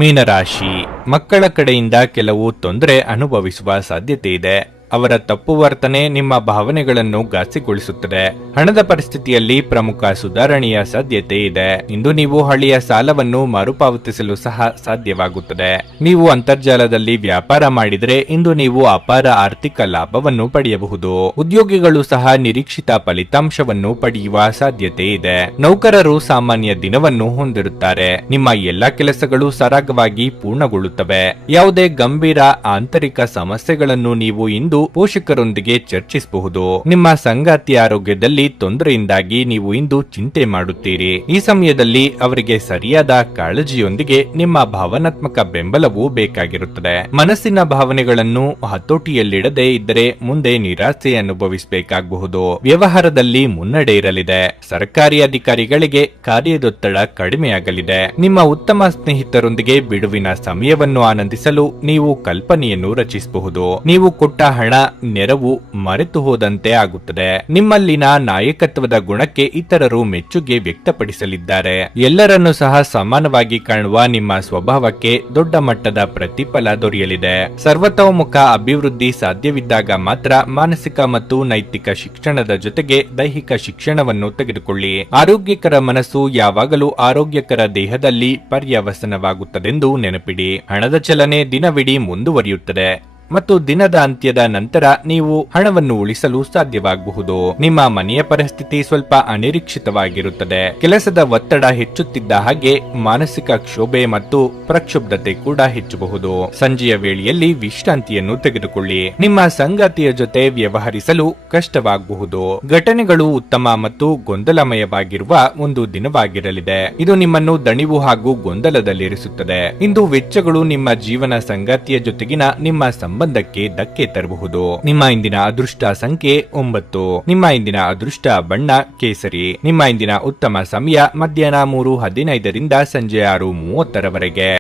ಮೀನರಾಶಿ. ಮಕ್ಕಳ ಕಡೆಯಿಂದ ಕೆಲವು ತೊಂದರೆ ಅನುಭವಿಸುವ ಸಾಧ್ಯತೆ ಇದೆ. ಅವರ ತಪ್ಪು ವರ್ತನೆ ನಿಮ್ಮ ಭಾವನೆಗಳನ್ನು ಘಾಸಿಗೊಳಿಸುತ್ತದೆ. ಹಣದ ಪರಿಸ್ಥಿತಿಯಲ್ಲಿ ಪ್ರಮುಖ ಸುಧಾರಣೆಯ ಸಾಧ್ಯತೆ ಇದೆ. ಇಂದು ನೀವು ಹಳೆಯ ಸಾಲವನ್ನು ಮರುಪಾವತಿಸಲು ಸಹ ಸಾಧ್ಯವಾಗುತ್ತದೆ. ನೀವು ಅಂತರ್ಜಾಲದಲ್ಲಿ ವ್ಯಾಪಾರ ಮಾಡಿದರೆ ಇಂದು ನೀವು ಅಪಾರ ಆರ್ಥಿಕ ಲಾಭವನ್ನು ಪಡೆಯಬಹುದು. ಉದ್ಯೋಗಿಗಳು ಸಹ ನಿರೀಕ್ಷಿತ ಫಲಿತಾಂಶವನ್ನು ಪಡೆಯುವ ಸಾಧ್ಯತೆ ಇದೆ. ನೌಕರರು ಸಾಮಾನ್ಯ ದಿನವನ್ನು ಹೊಂದಿರುತ್ತಾರೆ. ನಿಮ್ಮ ಎಲ್ಲಾ ಕೆಲಸಗಳು ಸರಾಗವಾಗಿ ಪೂರ್ಣಗೊಳ್ಳುತ್ತವೆ. ಯಾವುದೇ ಗಂಭೀರ ಆಂತರಿಕ ಸಮಸ್ಯೆಗಳನ್ನು ನೀವು ಇಂದು ಪೋಷಕರೊಂದಿಗೆ ಚರ್ಚಿಸಬಹುದು. ನಿಮ್ಮ ಸಂಗಾತಿ ಆರೋಗ್ಯದಲ್ಲಿ ತೊಂದರೆಯಿಂದಾಗಿ ನೀವು ಇಂದು ಚಿಂತೆ ಮಾಡುತ್ತೀರಿ. ಈ ಸಮಯದಲ್ಲಿ ಅವರಿಗೆ ಸರಿಯಾದ ಕಾಳಜಿಯೊಂದಿಗೆ ನಿಮ್ಮ ಭಾವನಾತ್ಮಕ ಬೆಂಬಲವೂ ಬೇಕಾಗಿರುತ್ತದೆ. ಮನಸ್ಸಿನ ಭಾವನೆಗಳನ್ನು ಹತೋಟಿಯಲ್ಲಿಡದೇ ಇದ್ದರೆ ಮುಂದೆ ನಿರಾಸೆ ಅನುಭವಿಸಬೇಕಾಗಬಹುದು. ವ್ಯವಹಾರದಲ್ಲಿ ಮುನ್ನಡೆ ಇರಲಿದೆ. ಸರ್ಕಾರಿ ಅಧಿಕಾರಿಗಳಿಗೆ ಕಾರ್ಯದೊತ್ತಡ ಕಡಿಮೆಯಾಗಲಿದೆ. ನಿಮ್ಮ ಉತ್ತಮ ಸ್ನೇಹಿತರೊಂದಿಗೆ ಬಿಡುವಿನ ಸಮಯವನ್ನು ಆನಂದಿಸಲು ನೀವು ಕಲ್ಪನೆಯನ್ನು ರಚಿಸಬಹುದು. ನೀವು ಕೊಟ್ಟ ಹಣ, ನೆರವು ಮರೆತು ಹೋದಂತೆ ಆಗುತ್ತದೆ. ನಿಮ್ಮಲ್ಲಿನ ನಾಯಕತ್ವದ ಗುಣಕ್ಕೆ ಇತರರು ಮೆಚ್ಚುಗೆ ವ್ಯಕ್ತಪಡಿಸಲಿದ್ದಾರೆ. ಎಲ್ಲರನ್ನೂ ಸಹ ಸಮಾನವಾಗಿ ಕಾಣುವ ನಿಮ್ಮ ಸ್ವಭಾವಕ್ಕೆ ದೊಡ್ಡ ಮಟ್ಟದ ಪ್ರತಿಫಲ ದೊರೆಯಲಿದೆ. ಸರ್ವತೋಮುಖ ಅಭಿವೃದ್ಧಿ ಸಾಧ್ಯವಿದ್ದಾಗ ಮಾತ್ರ ಮಾನಸಿಕ ಮತ್ತು ನೈತಿಕ ಶಿಕ್ಷಣದ ಜೊತೆಗೆ ದೈಹಿಕ ಶಿಕ್ಷಣವನ್ನು ತೆಗೆದುಕೊಳ್ಳಿ. ಆರೋಗ್ಯಕರ ಮನಸ್ಸು ಯಾವಾಗಲೂ ಆರೋಗ್ಯಕರ ದೇಹದಲ್ಲಿ ಪರ್ಯವಸನವಾಗುತ್ತದೆಂದು ನೆನಪಿಡಿ. ಹಣದ ಚಲನೆ ದಿನವಿಡೀ ಮುಂದುವರಿಯುತ್ತದೆ ಮತ್ತು ದಿನದ ಅಂತ್ಯದ ನಂತರ ನೀವು ಹಣವನ್ನು ಉಳಿಸಲು ಸಾಧ್ಯವಾಗಬಹುದು. ನಿಮ್ಮ ಮನೆಯ ಪರಿಸ್ಥಿತಿ ಸ್ವಲ್ಪ ಅನಿರೀಕ್ಷಿತವಾಗಿರುತ್ತದೆ. ಕೆಲಸದ ಒತ್ತಡ ಹೆಚ್ಚುತ್ತಿದ್ದ ಹಾಗೆ ಮಾನಸಿಕ ಕ್ಷೋಭೆ ಮತ್ತು ಪ್ರಕ್ಷುಬ್ಧತೆ ಕೂಡ ಹೆಚ್ಚಬಹುದು. ಸಂಜೆಯ ವೇಳೆಯಲ್ಲಿ ವಿಶ್ರಾಂತಿಯನ್ನು ತೆಗೆದುಕೊಳ್ಳಿ. ನಿಮ್ಮ ಸಂಗಾತಿಯ ಜೊತೆ ವ್ಯವಹರಿಸಲು ಕಷ್ಟವಾಗಬಹುದು. ಘಟನೆಗಳು ಉತ್ತಮ ಮತ್ತು ಗೊಂದಲಮಯವಾಗಿರುವ ಒಂದು ದಿನವಾಗಿರಲಿದೆ. ಇದು ನಿಮ್ಮನ್ನು ದಣಿವು ಹಾಗೂ ಗೊಂದಲದಲ್ಲಿರಿಸುತ್ತದೆ. ಇಂದು ವೆಚ್ಚಗಳು ನಿಮ್ಮ ಜೀವನ ಸಂಗಾತಿಯ ಜೊತೆಗಿನ ನಿಮ್ಮ ಸಂಬಂಧಕ್ಕೆ ಧಕ್ಕೆ ತರಬಹುದು. ನಿಮ್ಮ ಇಂದಿನ ಅದೃಷ್ಟ ಸಂಖ್ಯೆ 9. ನಿಮ್ಮ ಇಂದಿನ ಅದೃಷ್ಟ ಬಣ್ಣ ಕೇಸರಿ. ನಿಮ್ಮ ಇಂದಿನ ಉತ್ತಮ ಸಮಯ ಮಧ್ಯಾಹ್ನ 3:15 ಸಂಜೆ 6:30